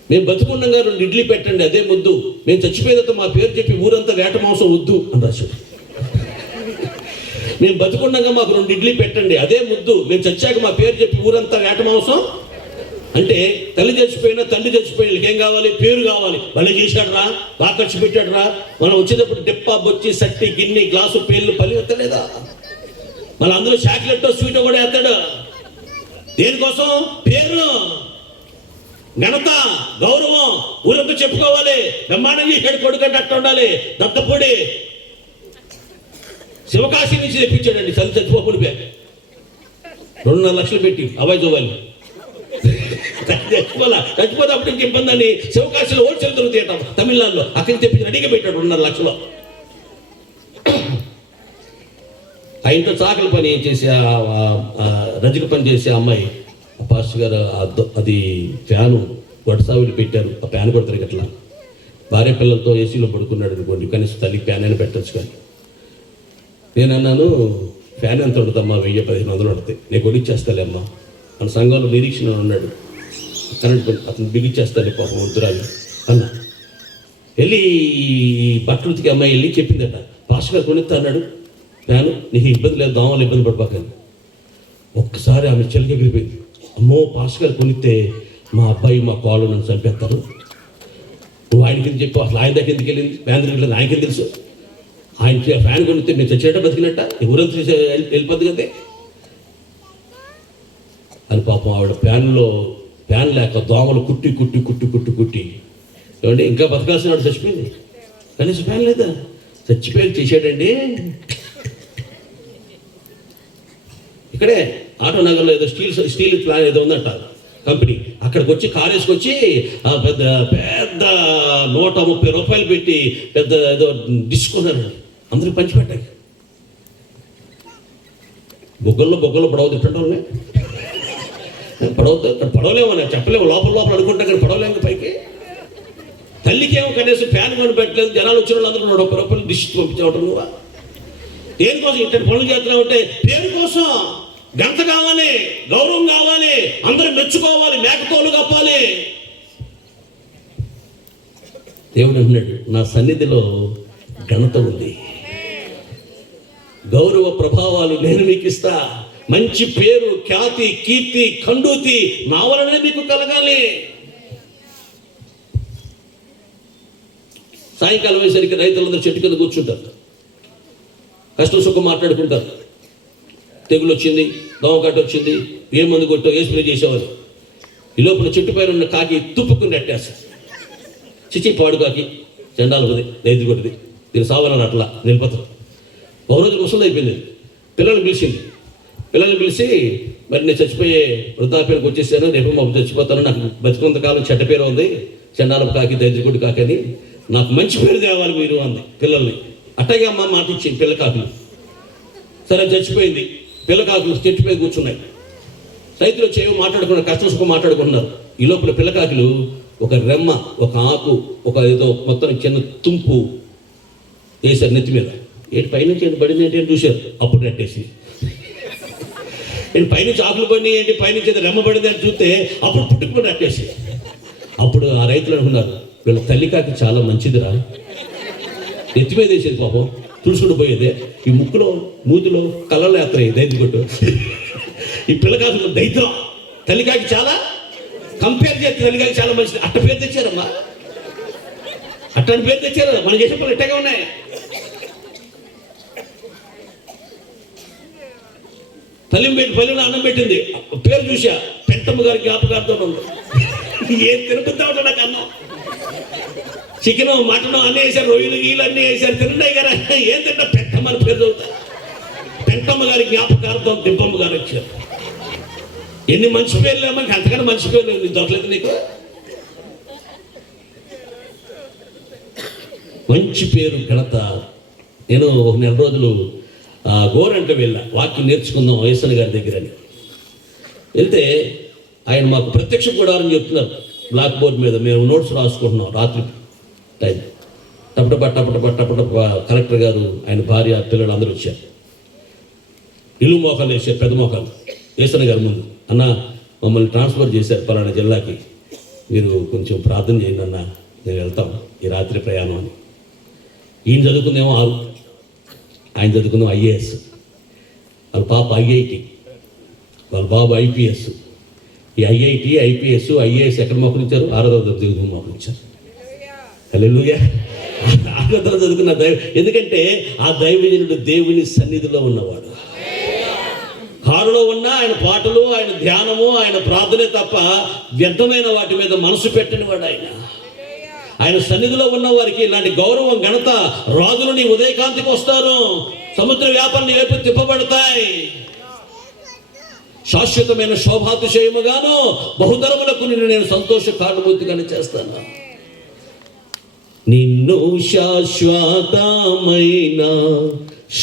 మేము బతుకుండగా 2 ఇడ్లీ పెట్టండి అదే ముద్దు, మేము చచ్చిపోయేదంతా మా పేరు చెప్పి ఊరంతా వేట మాంసం వద్దు అని రాశాడు. మేము బతుకుండగా మాకు 2 ఇడ్లీ పెట్టండి అదే ముద్దు, మేము చచ్చాక మా పేరు చెప్పి ఊరంతా వేట మాంసం. అంటే తల్లి చచ్చిపోయినా తండ్రి చచ్చిపోయిన ఏం కావాలి? పేరు కావాలి. భలే చేశాడు రా, బాగా ఖర్చు పెట్టాడు రా. మనం వచ్చేటప్పుడు డెప్ప, బొచ్చి, సట్టి, గిన్నె, గ్లాసు, పేర్లు పల్లి ఎత్తలేదా? మళ్ళీ అందులో చాక్లెట్ స్వీట్ కూడా ఎత్తాడు. దేనికోసం? పేరు, ఘనత, గౌరవం, ఊరంతా చెప్పుకోవాలి. బ్రహ్మాండం చేశాడు కొడుకంటే అట్లా ఉండాలి. దత్తపూడి శివకాశి నుంచి తెప్పించాడండి చచ్చిపోపుడి పే 2.5 లక్షలు పెట్టి అవాయి జోవాలి. చచ్చిపోతే అప్పుడు ఇంక ఇబ్బంది అని శివకాశిలో హోల్సేల్ దొరుకుతాయట తమిళనాడులో, అక్కడికి తెప్పించి రెడీగా పెట్టాడు 2.5 లక్షలు. ఆ ఇంట్లో చాకలి పని చేసి రజక పని చేసే అమ్మాయి, ఆ పాస్టర్ గారు అది ఫ్యాను గొడసావిలు పెట్టారు, ఆ ఫ్యాన్ కొడతారు అట్లా. భార్య పిల్లలతో ఏసీలో పడుకున్నాడు అనుకోండి, కనీసం తల్లికి ఫ్యాన్ అయినా పెట్టచ్చు. కానీ నేను అన్నాను, ఫ్యాన్ ఎంత ఉంటుందమ్మా? 1000-1500 పడుతుంది, నేను కొనిచ్చేస్తాలే అమ్మా. మన సంఘంలో నిరీక్షణ ఉన్నాడు, కరెంట్ అతను బిగిచ్చేస్తాను పాపం వద్దురాలు అన్నా. వెళ్ళి బట్టలు ఉతికి అమ్మాయి వెళ్ళి చెప్పిందట, పాస్టర్ గారు కొనిస్తా అన్నాడు ఫ్యాను, నీకు ఇబ్బంది లేదు, దోమలు ఇబ్బంది పడిపోకండి. ఒక్కసారి ఆమె చెలికెగిరిపోయింది. అమ్మో, పాస్టర్ గారు కొనిస్తే మా అబ్బాయి మా కాళ్ళు నన్ను చంపేస్తారు, నువ్వు ఆయన కింద చెప్పు. అసలు ఆయన దగ్గర ఎందుకు వెళ్ళింది? ఫ్యాన్ దగ్గర ఆయనకి తెలుసు. ఆయన ఫ్యాన్ కొనిస్తే నేను చచ్చేట బతికినట్ట, ఊరంతా వెళ్ళిపోద్ది కదే అని. పాపం ఆవిడ ఫ్యాన్ లేక దోమలు కుట్టి కుట్టి కుట్టి కుట్టి కుట్టి ఏమంటే ఇంకా బతకాల్సిన వాడు చచ్చిపోయింది. కనీసం ఫ్యాన్ లేదా? చచ్చిపోయి చేశాడండి. ఇక్కడే ఆటోనగర్లో ఏదో స్టీల్ ప్లాన్ ఏదో ఉందంట కంపెనీ, అక్కడికి వచ్చి కారు వేసుకొచ్చి పెద్ద పెద్ద 130 రూపాయలు పెట్టి పెద్ద ఏదో డిష్ కొన్నారండి, అందరికి పంచిపెట్టాలి. బొగ్గల్లో పడవ తిట్టడం వాళ్ళే, పడవలేమన్నా చెప్పలేము, లోపల అనుకుంటా కానీ పడవలేము పైకి. తల్లికేమో కనీసం ఫ్యాన్ కొని పెట్టలేదు, జనాలు వచ్చిన వాళ్ళందరూ 130 రూపాయలు డిష్ పంపించవటం. నువ్వా దేనికోసం ఇట్టని పనులు చేస్తున్నావు? అంటే పేరు కోసం, ఘనత కావాలి, గౌరవం కావాలి, అందరూ మెచ్చుకోవాలి, మేకతోలు కప్పాలి. దేవుడు అంటున్నాడు, నా సన్నిధిలో ఘనత ఉంది, గౌరవ ప్రభావాలు నేను మీకు ఇస్తా, మంచి పేరు, ఖ్యాతి, కీర్తి, ఖండూతి నా వలనే మీకు కలగాలి. సాయంకాలం అయ్యేసరికి రైతులందరూ చెట్టు కింద కూర్చుంటారు, కష్టం సుఖం మాట్లాడుకుంటారు. తెగులు వచ్చింది, దోమకాటు వచ్చింది, ఏ మందు కొట్టో, ఏ స్ప్రే చేసేవారు. ఈ లోపల చెట్టు పైన ఉన్న కాకి తుప్పుకుని నెట్టేస్తారు. చిచి పాడు కాకి, చండాలది, రైతు కొట్టింది, దీని సావనని అట్లా నిలిపోతారు. ఒకరోజు ముసలి అయిపోయింది, పిల్లల్ని పిలిచి మరి నేను చచ్చిపోయే వృద్ధాప్యానికి వచ్చేసాను, రేపు మాకు చచ్చిపోతాను, నాకు బతికినంతకాలం చెడ్డ పేరు ఉంది, చండాలపు కాకి దరిద్రకుడి కాకి అని, నాకు మంచి పేరు తేవాలి మీరు అంది పిల్లల్ని. అట్టగే అమ్మ మాట ఇచ్చింది పిల్ల కాకులు. సరే చచ్చిపోయింది. పిల్ల కాకులు చెట్టుపై కూర్చున్నాయి. రైతులు వచ్చేవి మాట్లాడుకున్నారు, కష్టం సుఖం మాట్లాడుకుంటున్నారు. ఈ లోపల పిల్లకాకులు ఒక రెమ్మ, ఒక ఆకు, ఒక ఏదో మొత్తం చిన్న తుంపు వేశారు నెత్తి మీద. ఏంటి పైనుంచి ఏంటి పడింది ఏంటి అని చూశారు. అప్పుడు నెట్టేసి ఏంటి పైనుంచి ఆకులు పడినాయి ఏంటి, పైనుంచి ఏదో రెమ్మ పడింది అని చూస్తే అప్పుడు పుట్టుకుని నెట్టేసి. అప్పుడు ఆ రైతులు అనుకున్నారు, వీళ్ళ తల్లికాకి చాలా మంచిదిరా, నెత్తి మీద వేసేది పాపం, తుడుచుకుంటూ పోయేదే, ఈ ముక్కులో మూతిలో కళ్ళలో ఎత్తరాయి దైద్యకొట్టు. ఈ పిల్లకాకులు దైద్యం, తల్లికాకి చాలా కంపేర్ చేస్తే తల్లికాకి చాలా మంచిది. అట్ట పేరు తెచ్చారమ్మా, అట్టని పేరు తెచ్చారు. మనం చేసే పనులు ఎట్టగా ఉన్నాయి. పల్లెలో అన్నం పెట్టింది, పేరు చూసా, పెంటమ్మ గారి జ్ఞాపకార్థం ఉంది. ఏం తిరుగుతా ఉంటా నాకు అన్నం, చికెన్ మటన్ అన్నీ వేసారు, రొయ్యలు గీలు అన్నీ వేసారు, తిన్నాయి కదా. ఏం తింటా, పెంటమ్మ అని పేరు చదువుతా. పెంటమ్మ గారి జ్ఞాపకార్థం దిబ్బమ్మ గారు వచ్చారు. ఎన్ని మంచి పేర్లు ఏమో, అంతకన్నా మంచి పేర్లు దొరకలేదు నీకు. మంచి పేరు ఘనత. నేను ఒక నెల రోజులు గోరంటే వెళ్ళా, వాక్యం నేర్చుకుందాం యేసయ్య గారి దగ్గర అని వెళ్తే, ఆయన మాకు ప్రత్యక్ష గుడారం చెప్తున్నారు. బ్లాక్ బోర్డ్ మీద మేము నోట్స్ రాసుకుంటున్నాం రాత్రి టైం. టపటప కలెక్టర్ గారు, ఆయన భార్య, పిల్లలు అందరూ వచ్చారు. ఇల్లు మోకాలు వేసారు, పెద్ద మోకాలు యేసయ్య గారి ముందు. అన్న, మమ్మల్ని ట్రాన్స్ఫర్ చేశారు పలానా జిల్లాకి, మీరు కొంచెం ప్రార్థన చేయండి అన్న, నేను వెళ్తాం ఈ రాత్రి ప్రయాణం అని. ఈయన చదువుకుందేమో 6, ఆయన చదువుకుందాం IAS, వాళ్ళ పాప IIT, వాళ్ళ బాబు IPS. ఈ IIT, IPS, IAS ఎక్కడ మోకరించారు? 6వ తరగతి మోకరించారు. హల్లెలూయా. 6వ తరగతి చదువుకున్న ఎందుకంటే ఆ దైవజనుడు దేవుని సన్నిధిలో ఉన్నవాడు. కారులో ఉన్న ఆయన పాటలు, ఆయన ధ్యానము, ఆయన ప్రార్థనే తప్ప వ్యర్థమైన వాటి మీద మనసు పెట్టని వాడు ఆయన. ఆయన సన్నిధిలో ఉన్న వారికి ఇలాంటి గౌరవం, ఘనత, రాజులు నీ ఉదయకాంతికి వస్తారు, సముద్ర వ్యాపారం నీ వైపు తిప్పబడతాయి. శాశ్వతమైన శోభాతిశయముగాను బహుతరములకు నిన్ను నేను సంతోష కారణమూర్తిగానే చేస్తాను. నిన్ను శాశ్వతమైన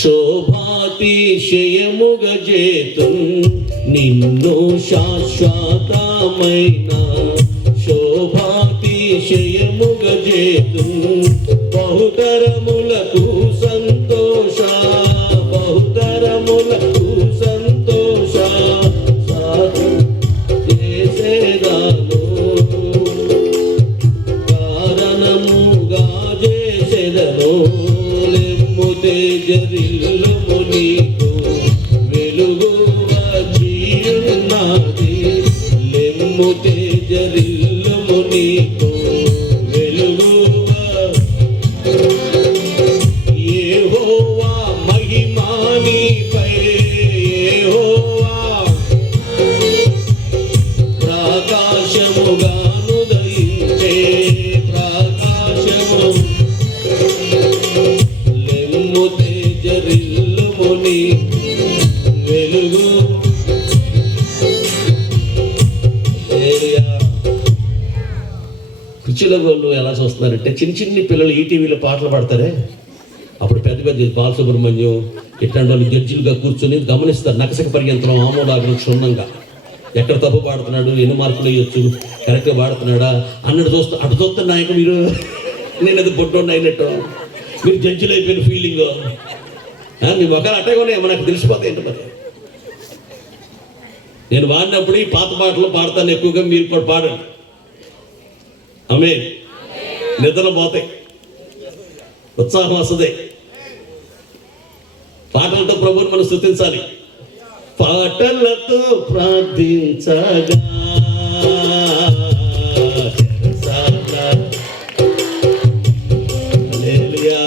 శోభాతిశయముగా చేతుం, నిన్ను శాశ్వతమైన శోభాతిశయముగా చేతుం, బహుతరములకు సంతోష, బహుతరములకు సంతోష చేసేదాను, కారణముగా చేసేదను. లెమ్ము తేజరిల్లుము నీకు వెలుగు వచ్చియున్నది, లెమ్ము తేజరిల్లుము నీకు వెలుగు. యెహోవా మహిమా నీపై, యెహోవా ప్రకాశముగాను దయించే, ప్రకాశము. లెమ్ము తేజరిల్లుము నీకు వెలుగు. కుర్చీలో వాళ్ళు ఎలా చూస్తున్నారంటే, చిన్న చిన్ని పిల్లలు ఈటీవీలో పాటలు పాడతారే, అప్పుడు పెద్ద పెద్ద బాలసుబ్రహ్మణ్యం ఇట్లాంటి వాళ్ళు జడ్జిలుగా కూర్చొని గమనిస్తారు. నకసక పర్యంతరం ఆమోదాగ్రం క్షుణ్ణంగా ఎక్కడ తప్పు పాడుతున్నాడు, ఎన్ని మార్కులు వేయొచ్చు, కరెక్ట్గా పాడుతున్నాడా అన్నట్టు చూస్తా. అటు చూస్తే నాయకు మీరు, నేను అది పొట్టోండి అయినట్టు మీరు జడ్జిలు అయిపోయిన ఫీలింగ్. మీ మొక్కలు అట్టగా ఉన్నాయి, మనకు తెలిసిపోతాయి ఏంటి మరి. నేను వాడినప్పుడు ఈ పాత పాటలు పాడతాను ఎక్కువగా, మీరు కూడా పాడండి. ఆమేన్. నిద్రలు పోతాయి, ఉత్సాహం వస్తుంది. పాటలతో ప్రభువుని మనం స్తుతించాలి. పాటలతో ప్రార్థించగా హల్లెలూయా.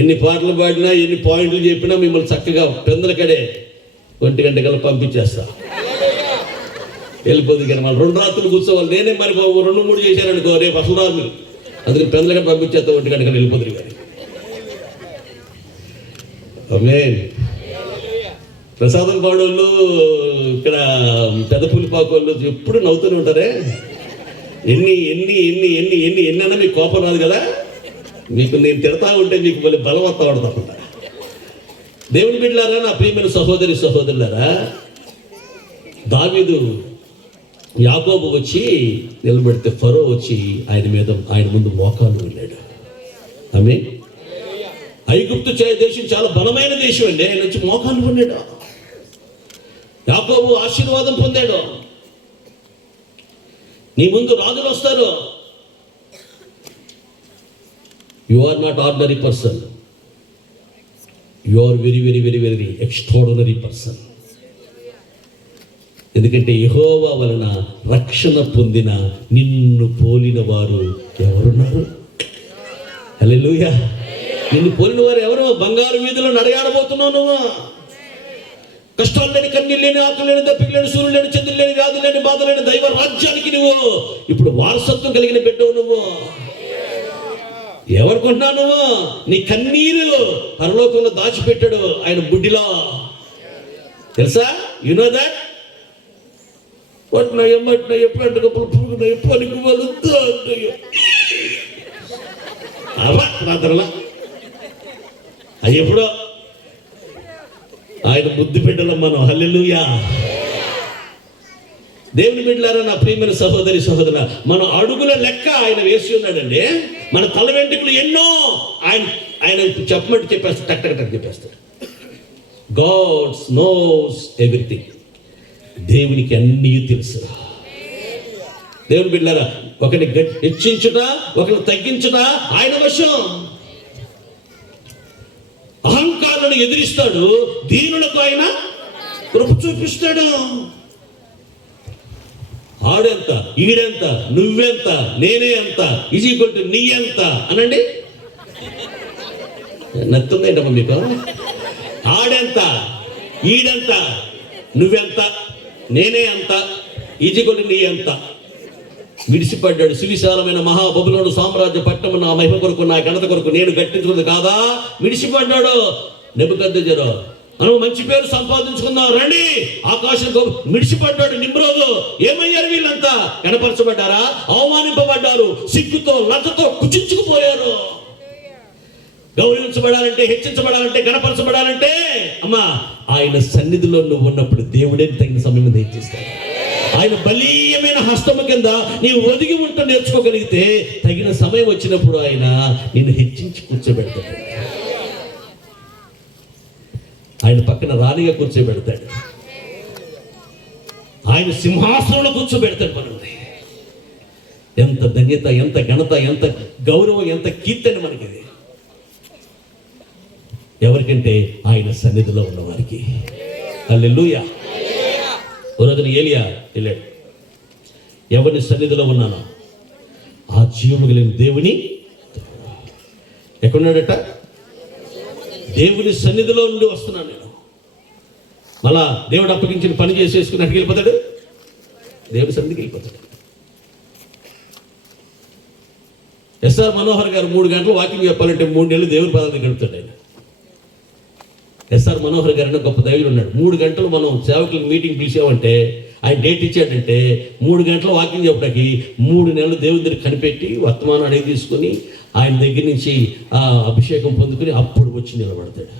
ఎన్ని పాటలు పాడినా, ఎన్ని పాయింట్లు చెప్పినా మిమ్మల్ని చక్కగా పెందలకడే 1 గంట కల్లా పంపించేస్తా, వెళ్ళిపోదు. కానీ వాళ్ళు 2 రాత్రులు కూర్చోవాలి. నేనే మరి 2, 3 చేశారనుకో, రేపు అసలు రాదు మీరు. అందుకని పెందలకడ పంపించేస్తా, 1 గంట కల్లా వెళ్ళిపోతుంది. కానీ ఆమేన్. ప్రసాదం పాడోళ్ళు, ఇక్కడ పెద్ద పులిపాకు వాళ్ళు ఎప్పుడు నవ్వుతూనే ఉంటారే. ఎన్నైనా మీకు కోపం రాదు కదా. మీకు నేను తిడతా ఉంటే మీకు మళ్ళీ బలం వస్తా ఉండదు. దేవుని బిడ్డలారా, నా ప్రియమైన సహోదరి సహోదరులారా, దావీదు యాకోబు వచ్చి నిలబెడితే ఫరో వచ్చి ఆయన ముందు మోకాలు వెళ్ళాడు. ఆమె ఐగుప్తు దేశం చాలా బలమైన దేశం అండి. ఆయన వచ్చి మోకాలు ఉన్నాడు. యాకోబు ఆశీర్వాదం పొందాడు. నీ ముందు రాజులు వస్తారు. You are not ordinary person, you are very very very very extraordinary person. ఎందుకంటే యెహోవా వలన రక్షణ పొందిన నిన్ను పోలిన వారు ఎవరున్నారు? హల్లెలూయా. నిన్ను పోలిన వారు ఎవరు? బంగారు వీధిలో నడయాడబోతున్నావు నువ్వు. కష్టాలు లేని, కన్నీళ్ళు లేని, ఆకులు లేని, దప్పిక లేని, సూర్యులు లేని, చంద్రులు లేని, వ్యాధులు లేని, బాధ లేని దైవ రాజ్యానికి నువ్వు ఇప్పుడు వారసత్వం కలిగిన బిడ్డవు. నువ్వు ఎవరుకుంటున్నావు? నువ్వు నీ కన్నీరు పరలోకంలో దాచిపెట్టాడు ఆయన బుడ్డిలో. తెలుసా? You know that? నా ఎప్పుడు పురుగున ఎప్పుడు రాత్రలా అది ఎప్పుడో ఆయన బుద్ధి బిడ్డలం మనం. హల్లెలూయా. దేవుని బిడ్డలారా, నా ప్రియమైన సహోదరి సహోదరుల, మన అడుగుల లెక్క ఆయన వేసి ఉన్నాడండి. మన తల వెంట్రుకలు ఎన్నో ఆయన చెప్పమంటే చెప్పేస్తాడు, టక్ టక్ టక్ చెప్పేస్తాడు. God knows everything. దేవునికి అన్నీ తెలుసు. దేవుని బిడ్డలారా, ఒకరిని హెచ్చించుట, ఒకరిని తగ్గించుట ఆయన వశం. అహంకారాలను ఎదిరిస్తాడు, దీనులకు ఆయన కృప చూపిస్తాడు. ఆడెంత, ఈడెంత, నువ్వెంత, నేనే ఎంత, ఈజీక్వల్ నీ ఎంత అనండి. నత్తుందేంటమ్మా మీకు? ఆడెంత, ఈడెంత, నువ్వెంత, నేనే అంత, ఈజీక్వల్ నీ ఎంత. విడిచిపడ్డాడు. సువిశాలమైన మహాబబులోను సామ్రాజ్య పట్టణము నా మహిమ కొరకు, నా ఘనత కొరకు నేను గట్టించుకున్నది కాదా? విడిచిపడ్డాడు. నెబుకద్నెజరు, మనం మంచి పేరు సంపాదించుకుందాం రండి, ఆకాశం విడిచిపడ్డాడు. నిమ్రోదు. ఏమయ్యారు వీళ్ళంతా? కనపరచబడ్డారా? అవమానింపబడ్డారు. సిగ్గుతో లజ్జతో కుచించుకుపోయారు. గౌరవించబడాలంటే, హెచ్చించబడాలంటే, గణపరచబడాలంటే అమ్మా ఆయన సన్నిధిలో నువ్వు ఉన్నప్పుడు దేవుడే తగిన సమయం హెచ్చిస్తాడు. ఆయన బలీయమైన హస్తము కింద నీవు ఒదిగి ఉంటూ నేర్చుకోగలిగితే తగిన సమయం వచ్చినప్పుడు ఆయన నిన్ను హెచ్చించి కూర్చోబెడతాడు. ఆయన పక్కన రాణిగా కూర్చోబెడతాడు. ఆయన సింహాసనంలో కూర్చోబెడతాడు. మనల్ని ఎంత ధన్యత, ఎంత ఘనత, ఎంత గౌరవం, ఎంత కీర్తన మనకిది. ఎవరికంటే ఆయన సన్నిధిలో ఉన్నవారికి. హల్లెలూయా. ఓ రోజున ఏలియా వెళ్ళాడు. ఎవరిని సన్నిధిలో ఉన్నానో ఆ జీవము కలిగిన దేవుని ఎక్కడున్నాడట? దేవుని సన్నిధిలో నుండి వస్తున్నాను నేను. మళ్ళా దేవుడు అప్పగించిన పని చేసేసుకుని అక్కడికి వెళ్ళిపోతాడు, దేవుని సన్నిధికి వెళ్ళిపోతాడు. ఎస్ఆర్ మనోహర్ గారు 3 గంటలు వాకింగ్ చెప్పాలంటే 3 నెలలు దేవుని పదాన్ని గడుపుతాడు ఆయన. ఎస్ఆర్ మనోహర్ గారు అనే గొప్ప దైవులు ఉన్నాడు. 3 గంటలు మనం సేవకులకు మీటింగ్ పిలిచామంటే, ఆయన డేట్ ఇచ్చాడంటే 3 గంటలు వాకింగ్ చెప్పడానికి 3 నెలలు దేవుని దగ్గర కనిపెట్టి వర్తమానం అడిగి తీసుకుని ఆయన దగ్గర నుంచి ఆ అభిషేకం పొందుకుని అప్పుడు వచ్చి నిలబడతాడు.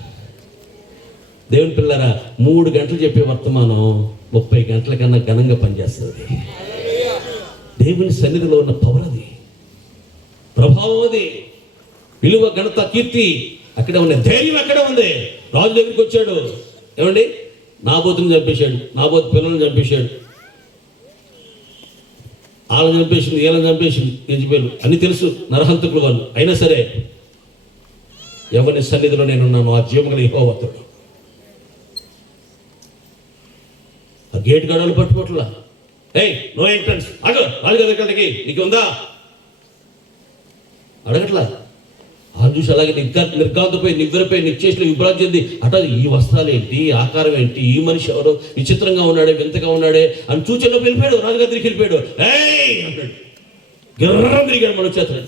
దేవుని పిల్లరా, 3 గంటలు చెప్పే వర్తమానం 30 గంటల కన్నా ఘనంగా పనిచేస్తుంది. దేవుని సన్నిధిలో ఉన్న పవర్ అది, ప్రభావం అది, విలువ, ఘనత, కీర్తి అక్కడే ఉన్నాయి. ధైర్యం అక్కడే ఉంది. రాజు దగ్గరికి వచ్చాడు. ఏమండి, నాబోతుని చంపేశాడు, నాబోతు పిల్లల్ని చంపేశాడు, వాళ్ళని చంపేసింది, వీళ్ళని చంపేసింది, యెజబెలు అన్ని తెలుసు, నరహంతకులు వాళ్ళు. అయినా సరే ఎవరి సన్నిధిలో నేనున్నాను ఆ జీవం గల యెహోవాతో. ఆ గేట్ గడవలు పట్టుకోవట్లా. ఏయ్, నో ఎంట్రన్స్, అడు రాజు దగ్గరికి నీకు ఉందా అడగట్లా. ఆ చూసి అలాగే నిర్గాంతపోయి, నివ్వెరపోయి, నిశ్చేష్లు విభ్రాంతి చెంది అట ఈ వస్త్రాలు ఏంటి, ఆకారం ఏంటి, ఈ మనిషి ఎవరో విచిత్రంగా ఉన్నాడే, వింతగా ఉన్నాడే అని చూచేలోపు వెళ్ళిపోయాడు. రాజుగారి దగ్గరికి వెళ్ళిపోయాడు. ఏయ్ అంటాడు. గిర్రం తిరిగాడు మన చేతులు.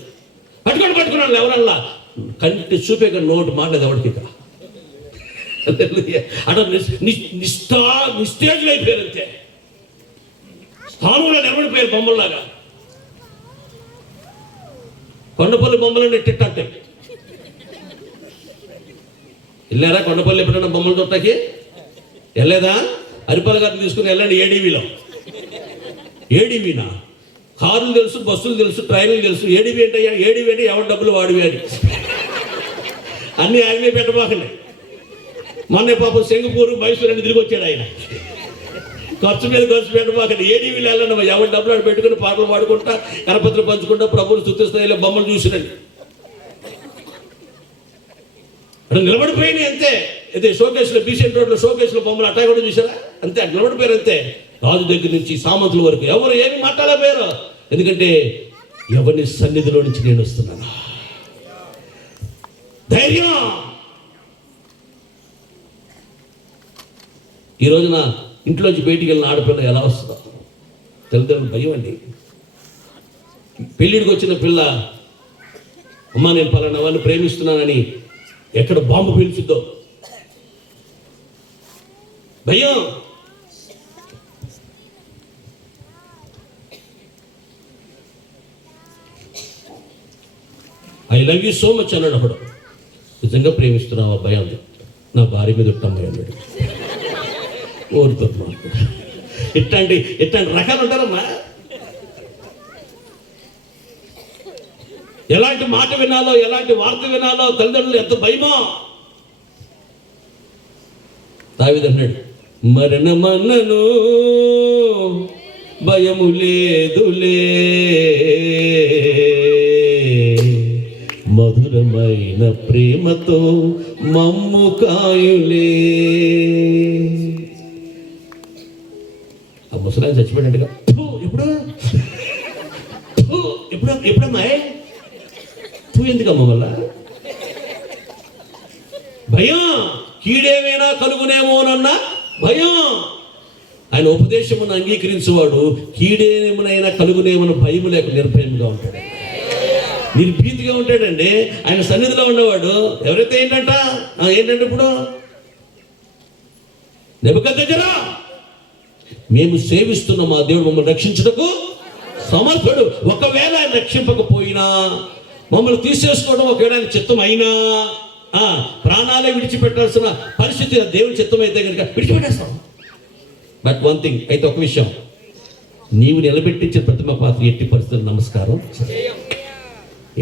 పట్టుకున్నాను ఎవరల్లా కంటి చూపే నోటు మాట్లాడేది ఎవరికి ఇక. అట నిస్తేజులు అయిపోయారు. అంతే స్థానంలో నిలబడిపోయారు బొమ్మల్లాగా. కొండపల్లి బొమ్మలని ఎట్టిట్టే వెళ్ళారా? కొండపల్లి ఎప్పుడైనా బొమ్మలు చూడటానికి వెళ్ళలేదా? హరిపాల్ గారిని తీసుకుని వెళ్ళండి. ఏడీవీనా? కార్లు తెలుసు, బస్సులు తెలుసు, ట్రైన్లు తెలుసు. ఏడీవీ అంటే ఎవరి డబ్బులు వాడివి అని అన్నీ ఆయనే పెట్టబాకండి. మొన్న పాపం సింగపూర్, మైసూర్ అని తిరిగి వచ్చాడు ఆయన. ఖర్చు పెట్టబాకండి. ఏడీవీలు వెళ్ళండి. ఎవరి డబ్బులు ఆడు పెట్టుకుని పాటలు పాడుకుంటా, కరపత్రం పంచుకుంటా, ప్రభువులు స్తుతిస్తాయిలో బొమ్మలు చూసిరండి. అక్కడ నిలబడిపోయినాయి అంతే. అయితే షోకేస్లో, బీసెంట్ రోడ్లో షోకేస్లో బొమ్మలు అట్టా కూడా చూసారా? అంతే, అక్కడ నిలబడిపోయారు అంతే. రాజు దగ్గర నుంచి సామంతుల వరకు ఎవరు ఏమి మాట్లాడలేకపోయారు. ఎందుకంటే ఎవరిని సన్నిధిలో నుంచి నేను వస్తున్నాను. ధైర్యం. ఈ రోజున ఇంట్లోంచి బయటికి వెళ్ళిన ఆడపిల్ల ఎలా వస్తుందో తల్లిదండ్రులు భయం అండి. పెళ్ళిడికి వచ్చిన పిల్ల, అమ్మ నేను పలానా వాళ్ళని ప్రేమిస్తున్నానని ఎక్కడ బాంబు పీల్చుద్దో భయం. I love you so much అన్నాడు అప్పుడు. నిజంగా ప్రేమిస్తున్నావు అబ్బాయి అంది. నా భార్య మీద ఉట్టమ్మాయి అన్నాడు. ఓడిపోతున్నా. ఇట్లాంటి రకాలు ఉంటారమ్మా. ఎలాంటి మాట వినాలో, ఎలాంటి వార్త వినాలో తల్లిదండ్రులు ఎంత భయమో. దావీదు అన్నాడు, మరణమన్నను భయము లేదులే, మధురమైన ప్రేమతో మమ్ము కాయులే. ఆ ముసలాయన చచ్చిపోయినట్టుగా ఎప్పుడమ్మా ఎందుకమ్మ వల్ల భయం. కీడేమైనా కలుగునేమోనన్న భయం. ఆయన ఉపదేశమును అంగీకరించేవాడు కీడేమనైనా కలుగునేమో భయం లేక నిర్భయంగా ఉంటాడు, నిర్భీతిగా ఉంటాడండి. ఆయన సన్నిధిలో ఉన్నవాడు ఎవరైతే ఏంటంటే ఇప్పుడు నెబుకద్నెజరా, మేము సేవిస్తున్న మా దేవుడు మమ్మల్ని రక్షించుటకు సమర్థుడు. ఒకవేళ ఆయన రక్షింపకపోయినా, మమ్మల్ని తీసేసుకోవడం ఒకవేళ ఆయన చిత్తం అయినా, ప్రాణాలే విడిచిపెట్టాల్సిన పరిస్థితి దేవుని చిత్తం అయితే కనుక విడిచిపెట్టేస్తాం. బట్ వన్ థింగ్ అయితే, ఒక విషయం, నీవు నిలబెట్టించిన ప్రతిమ పాత్ర ఎట్టి పరిస్థితులు నమస్కారం.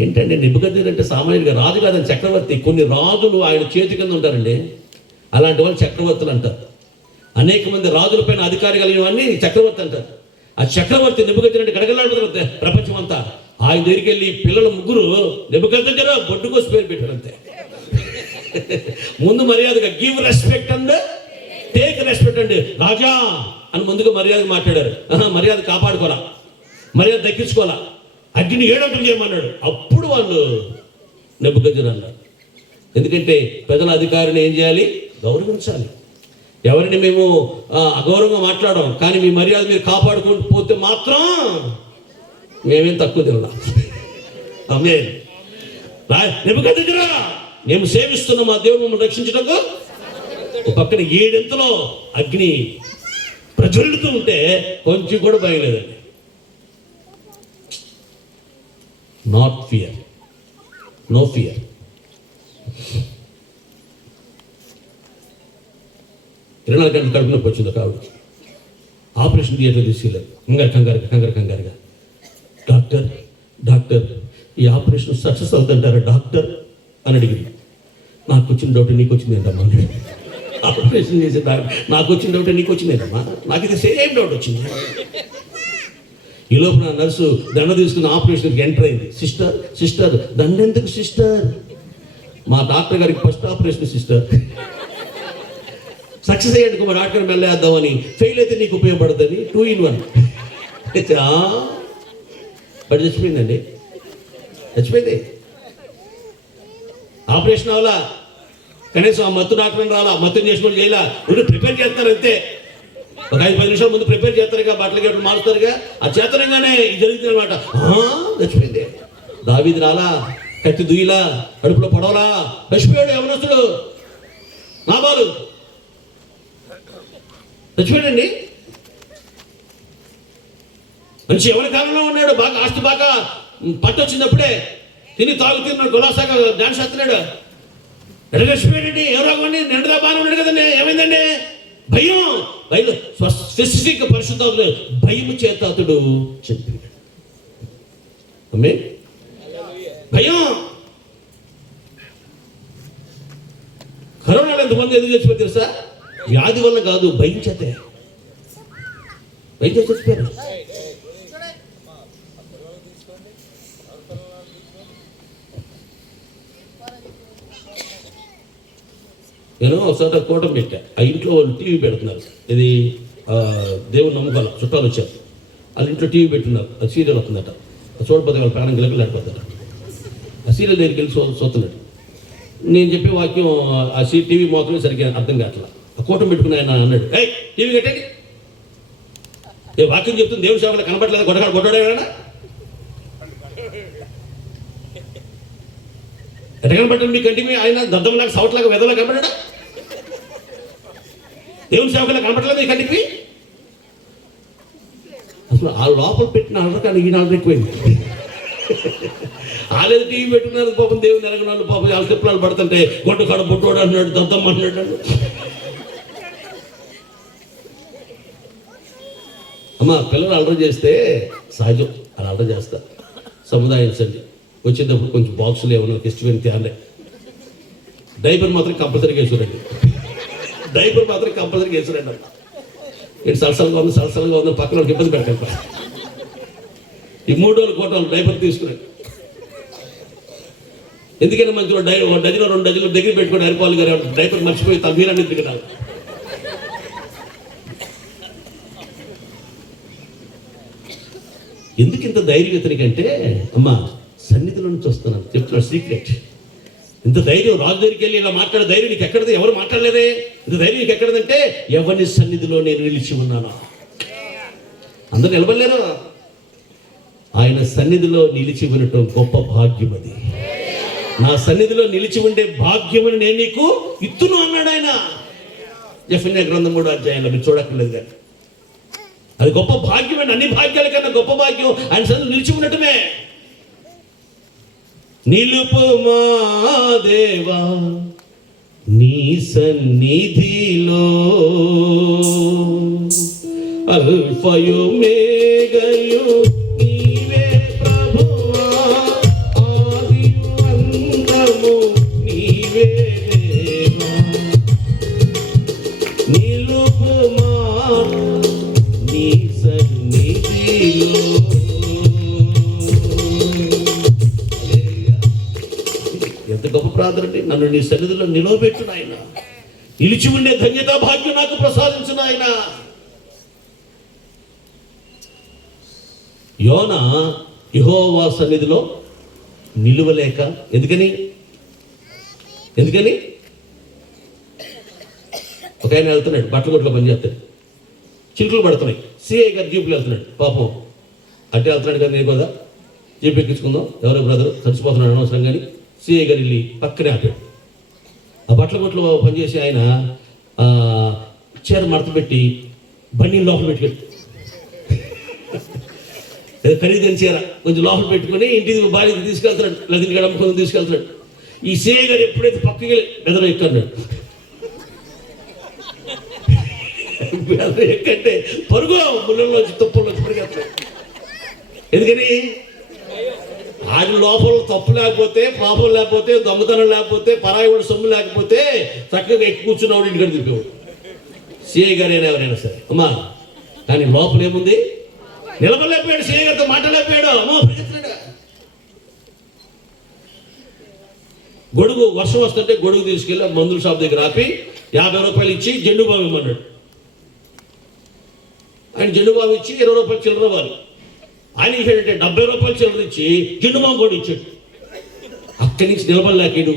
ఏంటంటే నెబుకద్నెజర్ అంటే సామాన్యంగా రాజు కాదని చక్రవర్తి. కొన్ని రాజులు ఆయన చేతి కింద ఉంటారండి. అలాంటి వాళ్ళు చక్రవర్తులు అంటారు. అనేక మంది రాజుల పైన అధికారి కలిగినవన్నీ చక్రవర్తి అంటారు. ఆ చక్రవర్తి నెబుకద్నెజర్ అంటే గడగలాడుతారు ప్రపంచం అంతా. ఆయన దగ్గరికి వెళ్ళి పిల్లలు ముగ్గురు నెబుకద్నెజర్ బొడ్డు కోసి పేరు పెట్టారు అంతే. ముందు మర్యాదగా give respect and take respect అండి రాజా అని ముందుగా మర్యాద మాట్లాడారు. మర్యాద కాపాడుకోవాలా, మర్యాద దక్కించుకోవాలా, అగ్ని ఏడంటలు చేయమన్నాడు. అప్పుడు వాళ్ళు నెబుకద్నెజర్ అన్నారు. ఎందుకంటే ప్రజల అధికారిని ఏం చేయాలి? గౌరవించాలి. ఎవరిని మేము అగౌరవంగా మాట్లాడాం, కానీ మీ మర్యాద మీరు కాపాడుకుంటూ పోతే మాత్రం మేమేం తక్కువ తిన్నాం. ఆమేన్. నెబుకద్నెజరా, మేము సేవిస్తున్న మా దేవుడు మమ్మల్ని రక్షించటకు. ఒక పక్కన 7 అగ్ని ప్రజ్వలిస్తూ ఉంటే కొంచెం కూడా భయం లేదండి. Not fear, no fear. ఇరవై 4 గంటలు కడుపు నొప్పి వచ్చింది కావుడు. ఆపరేషన్ థియేటర్ తీసుకెళ్ళారు. కంగారుగా డాక్టర్ ఈ ఆపరేషన్ సక్సెస్ అవుతుంటారా డాక్టర్ అని అడిగింది. నాకు వచ్చిన డౌట్ నీకు వచ్చింది ఏంటమ్మా? ఆపరేషన్ చేసే నాకు వచ్చిన డౌట్ నీకు వచ్చింది ఏంటమ్మా? నాకు ఇది సేమ్ డౌట్ వచ్చింది. ఈ లోపల నర్సు దండ తీసుకుని ఆపరేషన్కి ఎంటర్ అయింది. సిస్టర్ దండ ఎందుకు సిస్టర్? మా డాక్టర్ గారికి ఫస్ట్ ఆపరేషన్ సిస్టర్. సక్సెస్ అయ్యాడు మా డాక్టర్ మెల్లేద్దామని, ఫెయిల్ అయితే నీకు ఉపయోగపడుతుంది 2 in 1. బట్ చచ్చిపోయిందండి, చచ్చిపోయింది. ఆపరేషన్ అవ్వాలా, కనీసం ఆ మత్తు డాక్టర్ రాలా, మత్తుని చేసుకొని చేయాలా, ఇప్పుడు ప్రిపేర్ చేస్తారు అంతే. ఒక 5-10 నిమిషాల ముందు ప్రిపేర్ చేస్తారుగా, బట్టలు గట్లు మారుతారుగా, ఆ చేతనంగానే ఇది జరుగుతుంది అనమాట. చచ్చిపోయింది. దావీదు రాలా, కత్తి దుయ్యలా, కడుపులో పొడవలా, చచ్చిపోయాడు. యవనస్తుడు నాబాలు చచ్చిపోయాడండి. మంచి ఎవరి కాలంలో ఉన్నాడు, బాగా ఆస్తి బాగా పట్టొచ్చినప్పుడే తిని తాగుతున్నాడు, గులాసాగా డాన్స్ చేస్తున్నాడు. ఎడగచ్చిపోయాడండి. ఏ రోగం అండి? నిండుగా బాగానే ఉన్నాడు కదండి. ఏమైందండి? భయం. భయం స్పెసిఫిక్ పరిశుద్ధాత్మ భయం చేత అతడు చనిపోయాడు. అమ్మే భయం. కరోనాలో ఎంతమంది ఎందుకు చచ్చిపోయారు తెలుసా? వ్యాధి వల్ల కాదు, భయం చేతే. భయం చేత చచ్చిపోయారు. నేను ఒకసారి కూటమి పెట్టా. ఆ ఇంట్లో వాళ్ళు టీవీ పెడుతున్నారు. ఇది దేవుని నమ్మకాల చుట్టాలు వచ్చారు. వాళ్ళ ఇంట్లో టీవీ పెట్టున్నారు. అది సీరియల్ వస్తుందట. చూడపోతే వాళ్ళ ప్రాణం గిలకలాడిపోతాట. ఆ సీరియల్ దగ్గరికి వెళ్ళి చూస్తున్నాడు. నేను చెప్పే వాక్యం ఆ టీవీ మాత్రమే సరిగ్గా అర్థం కావట్లా. ఆ కూటమి పెట్టుకుని ఆయన అన్నాడు, ఏయ్ టీవీ కట్టండి. ఏ వాక్యం చెప్తుంది దేవుని సేవలు కనబడలేదు, కొట్టాడేనా? ఎట్ట కనబడ్డాడు మీ కంటికి? ఆయన దద్దములాగా సవట్లాగా వెదలా కనబడ్డా? దేవుని సేవకులా కనబడలేదు మీ కంటికి? అసలు ఆ లోపల పెట్టిన ఆర్డర్ కానీ ఈయన ఆర్డర్ ఎక్కువైంది. వాళ్ళేది టీవీ పెట్టుకున్నారు పాపం, దేవుని ఎరగనాడు పాపం. వాళ్ళ తిప్పలాలు పడుతుంటే గొడ్డు కాడ బొట్టోడు అన్నాడు, దద్దమ్మ అన్నాడు. అమ్మ పిల్లలు అల్లరి చేస్తే సహజం, అలా అల్లరి చేస్తా. సముదాయించండి. వచ్చేటప్పుడు కొంచెం బాక్సులు ఏమన్నా ఇష్టమైన తేండే. డైపర్ మాత్రం కంపల్సరీగా వేసుకురండి. డైపర్ మాత్రం కంపల్సరీగా వేసుకురండి. అమ్మ ఇటు సలసలుగా ఉంది, సలసలుగా ఉంది, పక్కన వాళ్ళకి ఇబ్బంది పెట్టండి. ఈ 3 రోజులు కోటాలు డైపర్ తీసుకురండి. ఎందుకంటే మంచి డజన్ 2 డజన్లు దగ్గర పెట్టుకుని హరిపాల్ గారు డైపర్ మర్చిపోయి మీరన్నీ తిరిగినారు. ఎందుకు ఇంత ధైర్యం ఇతనికంటే, అమ్మా సన్నిధిలో నుంచి వస్తున్నాను చెప్తున్నాడు సీక్రెట్. ఇంత ధైర్యం రాజు దగ్గరికి వెళ్ళి ఇలా మాట్లాడే ధైర్యం నీకు ఎక్కడది? ఎవరు మాట్లాడలేదే. ఇంత ధైర్యం నీకు ఎక్కడదంటే, ఎవరి సన్నిధిలో నేను నిలిచి ఉన్నాను. అందరు నిలబడలేరు. ఆయన సన్నిధిలో నిలిచి ఉండటం గొప్ప భాగ్యం. అది నా సన్నిధిలో నిలిచి ఉండే భాగ్యమని నేను నీకు ఇత్తును అన్నాడు ఆయన. యెఫెన్యా గ్రంథం 3వ అధ్యాయంలో మీరు చూడక్కర్లేదు కానీ అది గొప్ప భాగ్యం అండి. అన్ని భాగ్యాల కన్నా గొప్ప భాగ్యం ఆయన సన్నిధిలో నిలిచి ఉండటమే. నిలుపుమా దేవా నీ సన్నిధిలో, అల్ఫయు మేఘయు నీవే ప్రభువా, ఆదియు అంతము నీవే దేవా. నిలుపుమా నీ సన్నిధిలో. ఎంత గొప్ప ప్రార్థన అండి. నన్ను నీ సన్నిధిలో నిలవబెట్టు నాయన. నిలిచి ఉండే ధన్యతా భాగ్యం నాకు ప్రసాదించు నాయన. యోనా యెహోవా సన్నిధిలో నిలువలేక, ఎందుకని ఒక ఆయన వెళ్తున్నాడు, బట్టల కొట్లో పని చేస్తాడు. చిలుకలు పడుతున్నాయి. సిఐ గారు జీపులు వెళ్తున్నాడు. పాపం అట్టే వెళ్తున్నాడు కదా, నేను కదా జీప్ ఎక్కించుకుందాం, ఎవరో బ్రదర్ చచ్చిపోతున్నాడు అనవసరం కానీ సిఐ గారు వెళ్ళి పక్కనే ఆపాడు. ఆ బట్టల కొట్లో పనిచేసి ఆయన చీర మడత పెట్టి బండి లోపల పెట్టుకెళ్ళి, ఖరీదైన చీర కొంచెం లోపల పెట్టుకుని ఇంటికి భార్యకి తీసుకెళ్తున్నాడు, లదిని గడప కొంచెం తీసుకెళ్తున్నాడు. ఈ సిఐ గారు ఎప్పుడైతే పక్కకి బెదర ఎక్కన్నాడు. ఎక్కంటే పరుగు ముళ్ళలోంచి తుప్పల్లోంచి పరిగెత్తాడు. ఎందుకని ఆడి లోపల తప్పు లేకపోతే, పాపం లేకపోతే, దొంగతనం లేకపోతే, పరాయివాడు సొమ్ము లేకపోతే చక్కగా ఎక్కి కూర్చున్నవాడు ఇంటికి తిప్పేవాడు. సిఐ గారు అయినా ఎవరైనా సరే అమ్మా. కానీ లోపల ఏముంది? నిలబడలేకపోయాడు. సిఐ గారితో మాట్లాడలేకపోయాడు. అమ్మో పరిగెత్తాడు. గొడుగు వర్షం వస్తుంటే గొడుగు తీసుకెళ్ళి మందుల షాప్ దగ్గర ఆపి 50 రూపాయలు ఇచ్చి జెండు బామ్ ఇమ్మన్నాడు. ఆయన జెండు బామ్ ఇచ్చి 20 రూపాయలు చిల్లర ఇవ్వాలి. ఆయన ఇచ్చాడంటే 70 రూపాయలు చిల్లర ఇచ్చి జెండు బామ్ కూడా ఇచ్చాడు. అక్కడి నుంచి నిలబడలేకాడు.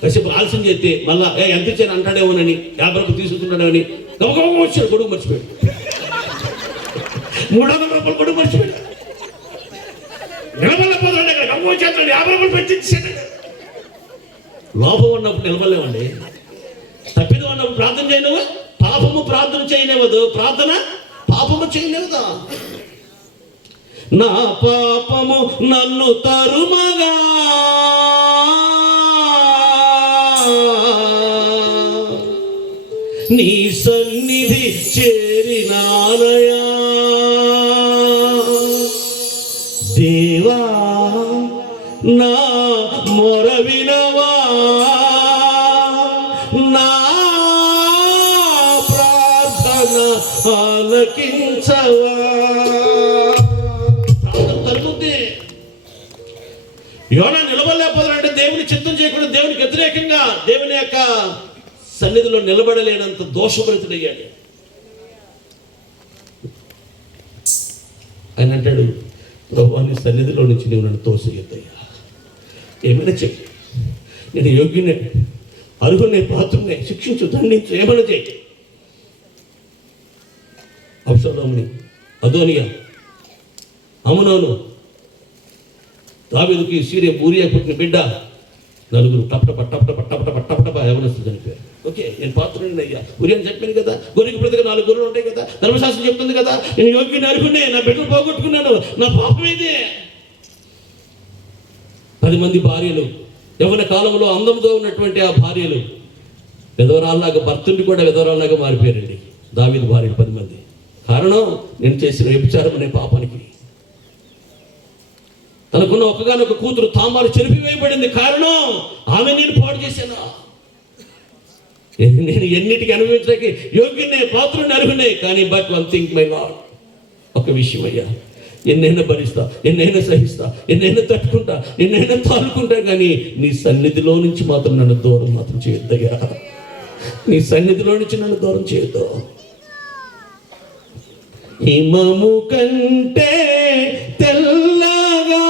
కాసేపు ఆలస్యం చేస్తే మళ్ళా ఎంత ఇచ్చాను అంటాడేమోనని 50 రూపాయలు తీసుకుంటున్నాడేమని గమగమ వచ్చాడు. గొడుగు మర్చిపోయాడు. 300 రూపాయలు గొడుగు మర్చిపోయాడు. నిలబడలేకపోతాడు. అక్కడ గమ్మ వచ్చేస్తాడు. 50 రూపాయలు పెట్టించాడు. లోపం ఉన్నప్పుడు నిలబడలేమండి. తప్పిదం ఉన్నప్పుడు ప్రార్థన చేయనివ్వ. పాపము ప్రార్థన చేయనివ్వదు, ప్రార్థన పాపము చేయనివ్వదా. నా పాపము నన్ను తరుమగా నీ సన్నిధి చేరినానయా దేవా నా మొర వినవా నా ప్రార్థన ఆలకించవా. తరుగుద్ది. యోనా నిలబడలేకపోతాడంటే దేవుని చిత్తం చేయకుండా దేవునికి వ్యతిరేకంగా దేవుని యొక్క సన్నిధిలో నిలబడలేనంత దోషభరితుడయ్యాడు. ఆయన అంటాడు, ప్రభువా నీ సన్నిధిలో నుంచి నువ్వు నన్ను తోసేయద్దయ్యా, ఏమైనా చెప్పు, నేను యోగ్యునే, అర్హునే, పాత్రునే, శిక్షించు, దండించు, ఏమైనా చేయి. అబ్షాలోముని, అదోనియా, అమ్నోను, దావీదుకి సీరియా ఊరియా పుట్టిన బిడ్డ, నలుగురు టపటప యవనస్తులు చనిపోయారు. ఓకే, నేను పాత్రుడిని అయ్యా, ఊరియని చెప్పాను కదా, గొర్రెకి ప్రతిగా 4 గొర్రెలు ఉంటాయి కదా, ధర్మశాస్త్రం చెప్తుంది కదా, నేను యోగ్యుని అర్హునే, నా బిడ్డలు పోగొట్టుకున్నాను, నా పాపం ఇదే. 10 మంది భార్యలు, యవ్వన కాలంలో అందంతో ఉన్నటువంటి ఆ భార్యలు విధవరాల్లాగా, భర్తని కూడా విధవరాల్లాగా మారిపోయారండి దావీదు భార్యలు 10 మంది. కారణం, నేను చేసిన వ్యభిచారం అనే పాపానికి. తనకున్న ఒక్కగానొక కూతురు తామారు చెరిపివేయబడింది. కారణం, ఆమె నేను పాడు చేశాను. నేను ఎన్నిటికి అనుభవించడానికి యోగ్యునే, పాత్రుని, అర్హునే. కానీ but one thing my lord, ఒక విషయం అయ్యా, ఎన్నైనా భరిస్తా, ఎన్నైనా సహిస్తా, ఎన్నైనా తట్టుకుంటా, ఎన్నైనా తాలుకుంటా, కానీ నీ సన్నిధిలో నుంచి మాత్రం నన్ను దూరం మాత్రం చేయొద్దయ్యా, నీ సన్నిధిలో నుంచి నన్ను దూరం చేయొద్దు. హిమము కంటే తెల్లగా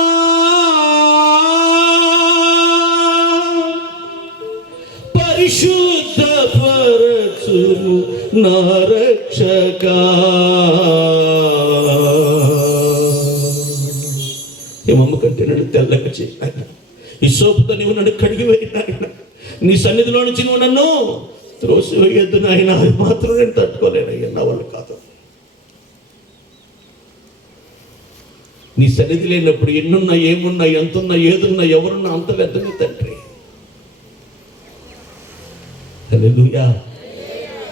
పరిశుద్ధ పరచును నా రక్షకా. హిమము కంటే నన్ను తెల్లగా చేయ, ఈ సోపుతో నువ్వు నన్ను కడిగివేయి నాయన, నీ సన్నిధిలో నుంచి నువ్వు నన్ను త్రోసివేయొద్దు నాయన. అది మాత్రం నేను తట్టుకోలేనయ్యా, నా వల్ల కాదు. నీ సన్నిధి లేనప్పుడు ఎన్నున్నా, ఏమున్నా, ఎంతున్నా, ఏదున్నా, ఎవరున్నా అంత వ్యర్థమే తండ్రి. హల్లెలూయా,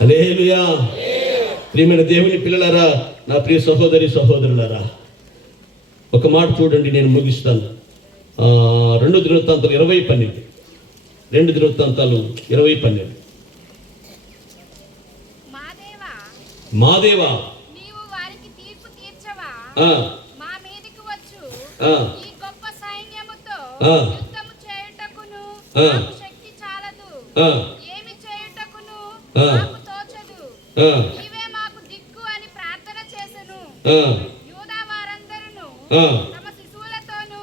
హల్లెలూయా. ప్రియమైన దేవుని పిల్లలారా, నా ప్రియ సహోదరి సహోదరులారా, ఒక మాట చూడండి, నేను ముగిస్తాను. 2 దినవృత్తాంతాలు 20:12. 2 దినవృత్తాంతాలు 20:12. మాదేవా నీవు వారికి తీర్పు తీర్చవా, ఈ గొప్ప సైన్యముతో యుద్ధము చేయుటకును నాకు శక్తి చాలదు, ఏమి చేయుటకును నాకు తోచదు, నీవే మాకు దిక్కు అని ప్రార్థన చేసెను. యూదా వారందరూ తమ శిశువులతోనూ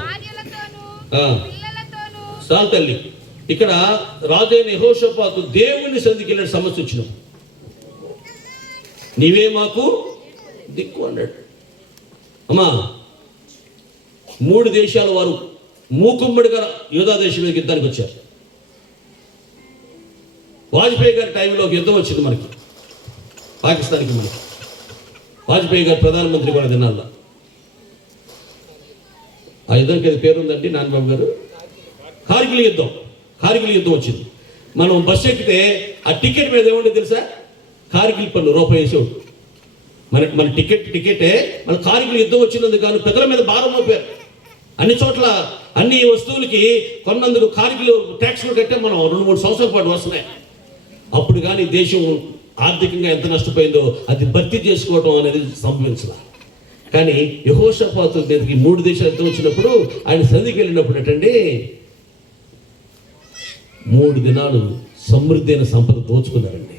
భార్యలతోనూ పిల్లలతోనూ. చాలు తల్లి, ఇక్కడ రాజైన యెహోషాపాతు దేవుని సన్నిధికి వెళ్ళిన సమస్య వచ్చిన, నీవే మాకు దిక్కు అన్నాడు. అమ్మా, 3 దేశాల వారు మూకుమ్మడిగా యూదా దేశం మీద యుద్ధానికి వచ్చారు. వాజ్పేయి గారి టైంలో ఒక యుద్ధం వచ్చింది మనకి, పాకిస్తాన్కి. మనకి వాజ్పేయి గారు ప్రధానమంత్రి కూడా దినాల్లో. ఆ యుద్ధంకి అది పేరు ఉందండి నాన్నబాబు గారు, కార్గిల్ యుద్ధం. కార్గిల్ యుద్ధం వచ్చింది. మనం బస్సు ఎక్కితే ఆ టికెట్ మీద ఏముండేది తెలుసా? కార్గిల్ పన్ను రూపాయి వేసేవాడు. మన టికెటే మన కార్గిల్ యుద్ధం వచ్చినందుకు కానీ పెద్దల మీద భారం మోపారు. అన్ని చోట్ల అన్ని వస్తువులకి కొన్నందుకు కార్గిల్ ట్యాక్స్లు కట్టే మనం 2-3 సంవత్సరాల పాటు వస్తున్నాయి. అప్పుడు కానీ దేశం ఆర్థికంగా ఎంత నష్టపోయిందో అది భర్తీ చేసుకోవడం అనేది సంభవించాల. కానీ యెహోషాపాతు దగ్గరికి 3 దేశాలు యుద్ధం వచ్చినప్పుడు ఆయన సన్నిధికి వెళ్ళినప్పుడు ఏంటండి, 3 దినాలు సమృద్ధి అయిన సంపద దోచుకున్నారండి.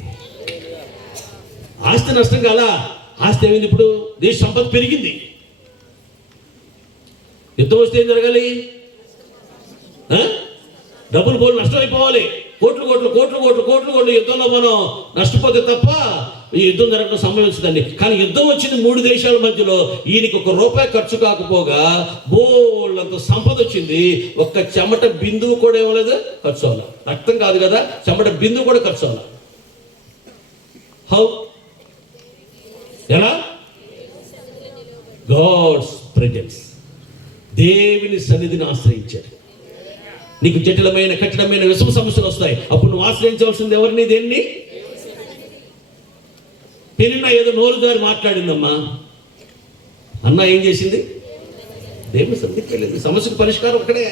ఆస్తి నష్టం కాలా, ఆస్తి ఏమైంది? ఇప్పుడు దేశ సంపద పెరిగింది. యుద్ధం వస్తే ఏం జరగాలి? డబ్బులు పోలు నష్టం అయిపోవాలి. కోట్లు యుద్ధంలో మనం నష్టపోతే తప్ప ఈ యుద్ధం జరగడం సంభవించదండి. కానీ యుద్ధం వచ్చింది 3 దేశాల మధ్యలో. ఈయనకి ₹1 ఖర్చు కాకపోగా బోళ్ళంత సంపద వచ్చింది. ఒక్క చెమట బిందువు కూడా ఏమలేదు ఖర్చు అవ్వాలి. రక్తం కాదు కదా, చెమట బిందువు కూడా ఖర్చు అవ్వాలి. హౌ? ఎలా? గాడ్స్ ప్రెజెన్స్, దేవుని సన్నిధిని ఆశ్రయించాడు. నీకు జటిలమైన కఠినమైన విషమ సమస్యలు వస్తాయి, అప్పుడు నువ్వు ఆశ్రయించవలసింది ఎవరిని? దేన్ని? పెనిన్నా ఏదో నోరు జారి మాట్లాడిందమ్మా. అన్న ఏం చేసింది? దేవుని సన్నిధికి వెళ్ళింది. సమస్యకు పరిష్కారం ఒక్కడే.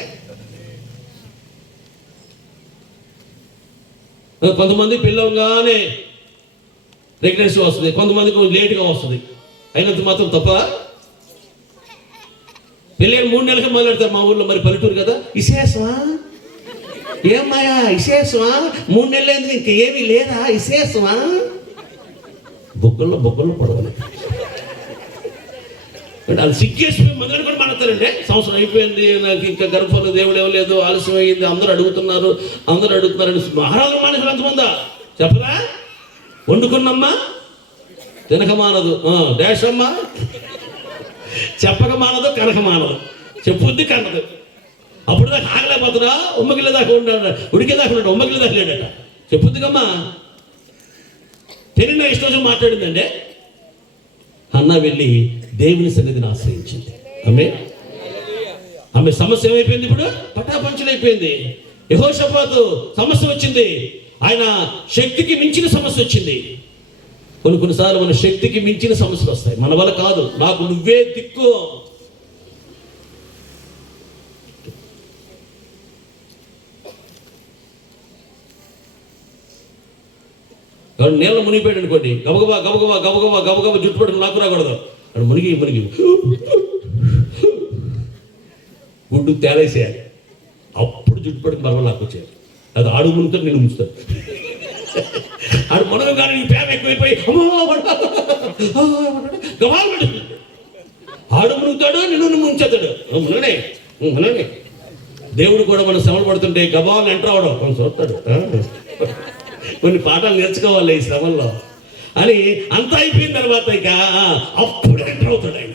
కొంతమంది పిల్లవగానే ప్రెగ్నెన్సీ వస్తుంది, కొంతమందికి లేట్గా వస్తుంది. అయినంత మాత్రం తప్ప. పెళ్ళైన 3 నెలలకి మొదలెడతారు మా ఊర్లో. మరి పల్లెటూరు కదా, విశేషమా ఏమాయా, విశేషమా 3 నెలలు ఎందుకు ఇంక ఏమీ లేదా, విశేషమా? బొగ్గల్లో పడవని అది సిగ్గేసిపోయి మొదలు కూడా మాట్లాడతారంటే, సంవత్సరం అయిపోయింది, నాకు ఇంకా గర్భంలో దేవుడు ఇవ్వలేదు, ఆలస్యం అయ్యింది, అందరూ అడుగుతున్నారని మహారాజు మానేశ్వరం ఎంతమందా చెప్పరా? వండుకున్నమ్మా తినక మానదు, డాష్ అమ్మా చెప్పక మానదు, కనక మానదు, చెప్పుద్ది కన్నదు. అప్పుడు దాకా ఆగలేకపోతున్నా, ఉమ్మగిల్ల దాకా ఉడికేదాకా ఉన్నాడు, ఉమ్మగిల్ల దాకా లేడట. చెప్పుద్దికమ్మా. పెరిగిన ఇష్టం మాట్లాడిందంటే అన్న వెళ్ళి దేవుని సన్నిధిని ఆశ్రయించింది. ఆమె సమస్య ఏమైపోయింది? ఇప్పుడు పటాపంచలైపోయింది. యెహోషాపాతు సమస్య వచ్చింది, ఆయన శక్తికి మించిన సమస్య వచ్చింది. కొన్నిసార్లు మన శక్తికి మించిన సమస్యలు వస్తాయి. మన వల్ల కాదు, నాకు నువ్వే దిక్కు. నీళ్ళ మునిగిపోయాడు అనుకోండి, గబగబా జుట్టు పట్టుకుని నాకు రాకూడదు. అక్కడ మునిగి గుడ్డు తేలేసేయాలి. అప్పుడు జుట్టు పట్టుకుని మరవ నాకు వచ్చేయాలి. అది ఆడు మునుగుతాడు, నేను ముంచుతాడు. ఆడు మునగగానే ప్రేమ ఎక్కువైపోయి గవాలు ఆడు మునుగుతాడు, నిన్ను ముంచేతాడు. మునగనే దేవుడు కూడా మనం శ్రమలు పడుతుంటే గబాలను ఎంటర్ అవడం కొంచెం చూస్తాడు. కొన్ని పాఠాలు నేర్చుకోవాలి ఈ శ్రమంలో అని. అంతా అయిపోయిన తర్వాత ఇక అప్పుడు ఎంటర్ అవుతాడు ఆయన.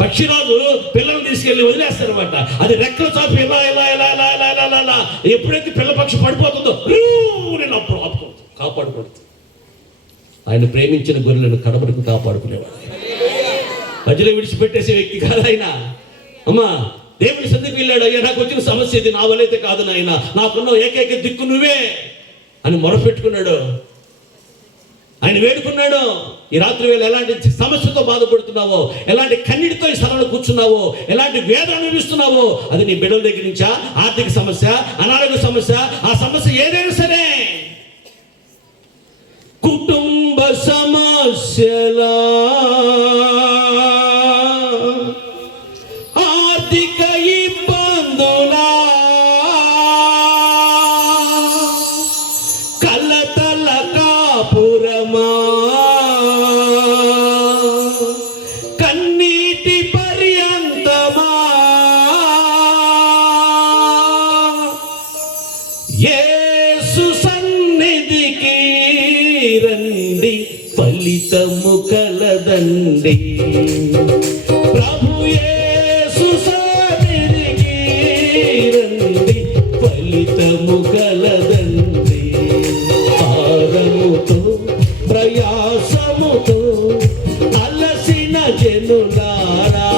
పక్షిరాజు పిల్లలు తీసుకెళ్ళి వదిలేస్తారనమాట. అది రెక్కలు చాపి ఎలా ఎప్పుడైతే పిల్ల పక్షి పడిపోతుందో నేను అప్పుడు కాపాడుకుంటుంది. ఆయన ప్రేమించిన గొర్రెలను కడపడికి కాపాడుకునేవాడు. మధ్యలో విడిచిపెట్టేసే వ్యక్తి కాదు ఆయన. అమ్మా దేవుని సన్నిధికి వెళ్ళాడు. అయ్యా నాకు వచ్చిన సమస్య ఇది, నా వలైతే కాదు నాయన, నాకున్న ఏకైక దిక్కు నువ్వే అని మొరపెట్టుకున్నాడు. ఆయన వేడుకున్నాడు. ఈ రాత్రి వేళ ఎలాంటి సమస్యతో బాధపడుతున్నావో, ఎలాంటి కన్నీటితో ఈ స్థలంలో కూర్చున్నావో, ఎలాంటి వేదన అనుభవిస్తున్నావో, అది నీ బిడ్డల దగ్గర నుంచా, ఆర్థిక సమస్య, అనారోగ్య సమస్య, ఆ సమస్య ఏదైనా సరే, కుటుంబ సమస్యలా, ఆర్థిక ఇబ్బందులా, కలతల కాపురమా, కన్నీటి పర్యంతమా, యేసు సన్నిధికి రండి, ఫలితము కలదండి. ప్రభు యేసు సన్నిధికి రండి, ఫలితము కలదండి. భారముతో ప్రయాసముతో అలసిన జనులారా,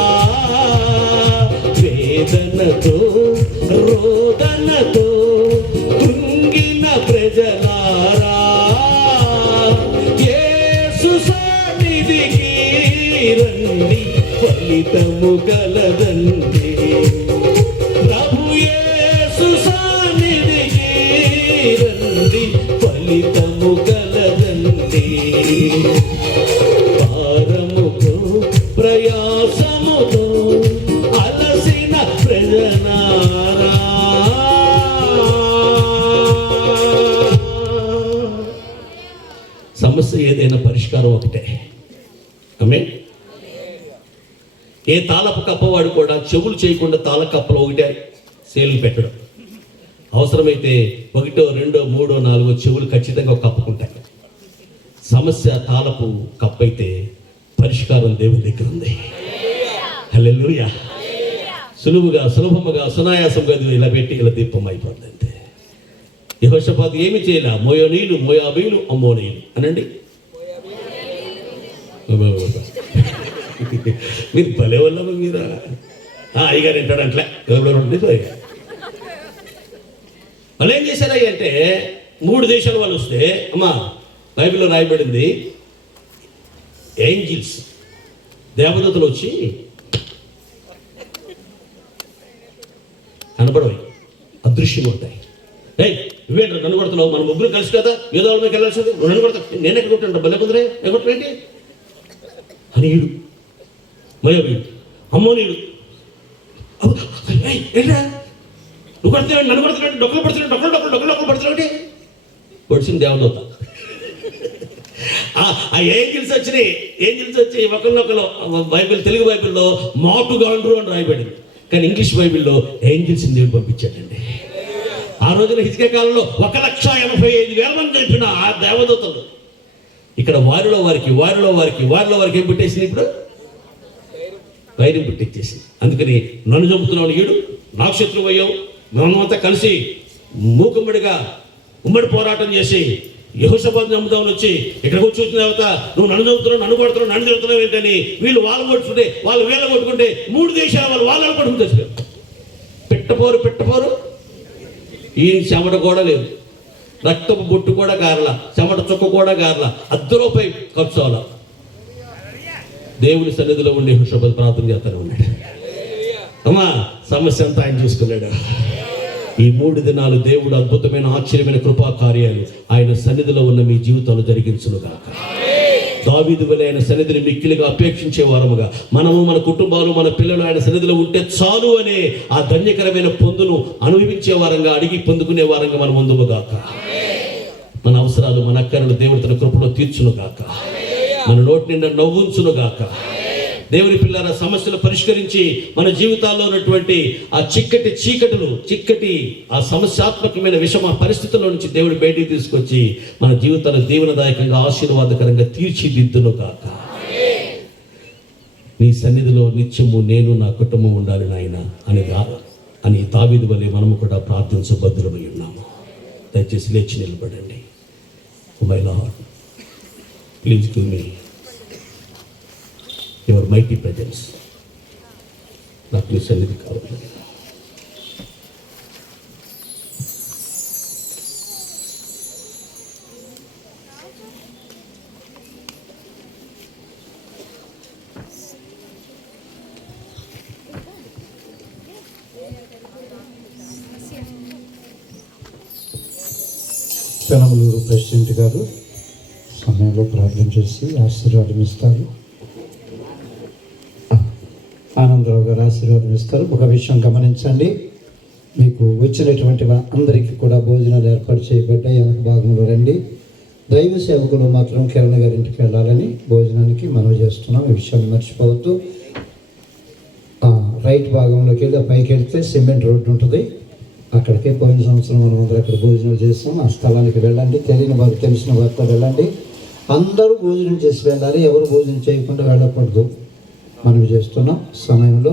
వేదనతో రోదనతో కృంగిన ప్రజలారా, యేసు సన్నిధికి రండి, ఫలితము కలదండి. ప్రభు యేసు సన్నిధికి రండి, ఫలితము కలదండి. భారముతో ప్రయాసముతో అలసిన ప్రజలారా, సమస్య ఏదైనా పరిష్కారం ఒకటే. ఆమేన్. ఏ తాళపు కప్పవాడు కూడా చెవులు చేయకుండా తాళ కప్పలు ఒకటే సేలు పెట్టడం. అవసరమైతే 1, 2, 3, 4 చెవులు ఖచ్చితంగా కప్పుకుంటాయి. సమస్య తాళపు కప్పైతే పరిష్కారం దేవుని దగ్గర ఉంది. హల్లెలూయా. సులభముగా సునాయాసంగా ఇలా పెట్టి ఇలా దీపం అయిపోతుంది అంతే. యెహోషాపాతు ఏమి చేయలే. మోయాబీలు, అమ్మోనీయులు అనండి. మీరు భలే వల్ల మీరా అయ్యగారు వింటాడు అట్లా ఎవరు ఉండి వాళ్ళు ఏం చేశారయ్య అంటే 3 దేశాల వాళ్ళు వస్తే, అమ్మా బైబిల్లో రాయబడింది, ఏంజిల్స్ దేవదూతలు వచ్చి కనపడవి, అదృశ్యమవుతాయి. నువ్వేంటి నన్ను కొడుతున్నావు, మన ముగ్గురు కలిసి కదా ఏదో వాళ్ళకి వెళ్ళాల్సింది, నువ్వు నన్ను కొడతావు, నేను ఎక్కడ కొట్టాను, బల్లె కుదిరే ఎగొట్టేంటి అని ఈడు మయో వీడు అమ్మో నీడు ఏంటా నువ్వు కొడుతున్నావు, నన్ను కొడుతున్నావు, డొక్కలు పడుతున్నావు, డొక్కలు పడుతున్నావు పొడిచింది దేవదూత. ఆ ఏంజిల్స్ వచ్చి ఒకరినొకరు బైబిల్, తెలుగు బైబిల్లో మాటుగాండ్రు అని రాయబడింది, కానీ ఇంగ్లీష్ బైబిల్లో ఏంజిల్స్ దేవుడు పంపించాడండి. ఆ రోజున హిజ్కియా కాలంలో 1,85,000 మంది చనిపోయిన ఆ దేవదూతలు ఇక్కడ వారిలో వారికి ఏం పుట్టేసింది, ఇప్పుడు వైరం పుట్టించేసింది. అందుకని నన్ను చంపుతున్నావు ఈడు, నాకు శత్రువు అయ్యావు, మనమంతా కలిసి మూకుమ్మడిగా ఉమ్మడి పోరాటం చేసి యెహోషాపాతుని చంపుదామని వచ్చి ఇక్కడికి వచ్చి వచ్చిన తర్వాత నువ్వు నన్ను చంపుతున్నావు, నన్ను కొడుతున్నావు, నన్ను తిరుగుతున్నావు ఏంటని వీళ్ళు వాళ్ళు కొట్టుకుంటే వాళ్ళు వీళ్ళ కొట్టుకుంటే 3 దేశాల వాళ్ళు పడుకుని తెచ్చుకోరు. పెట్టపోరు ఈ చెమట కూడా లేదు, రక్తపు బొట్టు కూడా గారల, చెమట చుక్క కూడా గారల, ₹10 ఖర్చు అవ్వాల. దేవుని సన్నిధిలో ఉండి యెహోషాపాతు ప్రార్థన చేస్తూనే ఉన్నాడు. అమ్మా సమస్య అంతా ఆయన చూసుకున్నాడు. ఈ 3 దినాలు దేవుడు అద్భుతమైన ఆశ్చర్యమైన కృపా కార్యాలు ఆయన సన్నిధిలో ఉన్న మీ జీవితాలు జరిగించునుగాక. దావీదు వలె ఆయన సన్నిధిని మిక్కిలిగా అపేక్షించే వారముగా మనము, మన కుటుంబాలు, మన పిల్లలు ఆయన సన్నిధిలో ఉంటే చాలు అనే ఆ ధన్యకరమైన పొందును అనుభవించే వారంగా, అడిగి పొందుకునే వారంగా మనం ముందుగాక. మన అవసరాలు, మన అక్కరలు దేవుడు తన కృపలో తీర్చునుగాక. మన నోటి నిండా నవ్వుంచునుగాక. దేవుని పిల్లల సమస్యలు పరిష్కరించి మన జీవితాల్లో ఉన్నటువంటి ఆ చిక్కటి ఆ సమస్యాత్మకమైన విషమ పరిస్థితుల్లో నుంచి దేవుడు బయటికి తీసుకొచ్చి మన జీవితాలు దీవెనదాయకంగా, ఆశీర్వాదకరంగా తీర్చిదిద్దును కాక. నీ సన్నిధిలో నిత్యము నేను నా కుటుంబం ఉండాలి నాయన అని దావీదు వలె మనము కూడా ప్రార్థించబద్దులమై ఉన్నాము. దయచేసి లేచి నిలబడండి. My lord, please give me your mighty presence. నాకు నీ సన్నిధి కావాలి. పెనమలూరు ప్రెసిడెంట్ గారు సమయంలో ప్రార్థన చేసి ఆశీర్వాదం ఇస్తారు. ఆనందరావు గారు ఆశీర్వాదం ఇస్తారు. ఒక విషయం గమనించండి, మీకు వచ్చినటువంటి అందరికీ కూడా భోజనాలు ఏర్పాటు చేయబడ్డాయి. వెనక భాగంలో రండి. దైవ సేవకులు మాత్రం కిరణ్ గారింటికి వెళ్ళాలని భోజనానికి మనవి చేస్తున్నాం. ఈ విషయాన్ని మర్చిపోవద్దు. రైట్ భాగంలోకి వెళ్ళి పైకి వెళ్తే సిమెంట్ రోడ్డు ఉంటుంది, అక్కడికే పోయిన సంవత్సరం మనం అందరూ అక్కడ భోజనాలు చేస్తాం. ఆ స్థలానికి వెళ్ళండి. తెలియని వారు, తెలిసిన వారితో వెళ్ళండి. అందరూ భోజనం చేసి వెళ్ళాలి, ఎవరు భోజనం చేయకుండా వెళ్ళకూడదు. మనం చేస్తున్నాం సమయంలో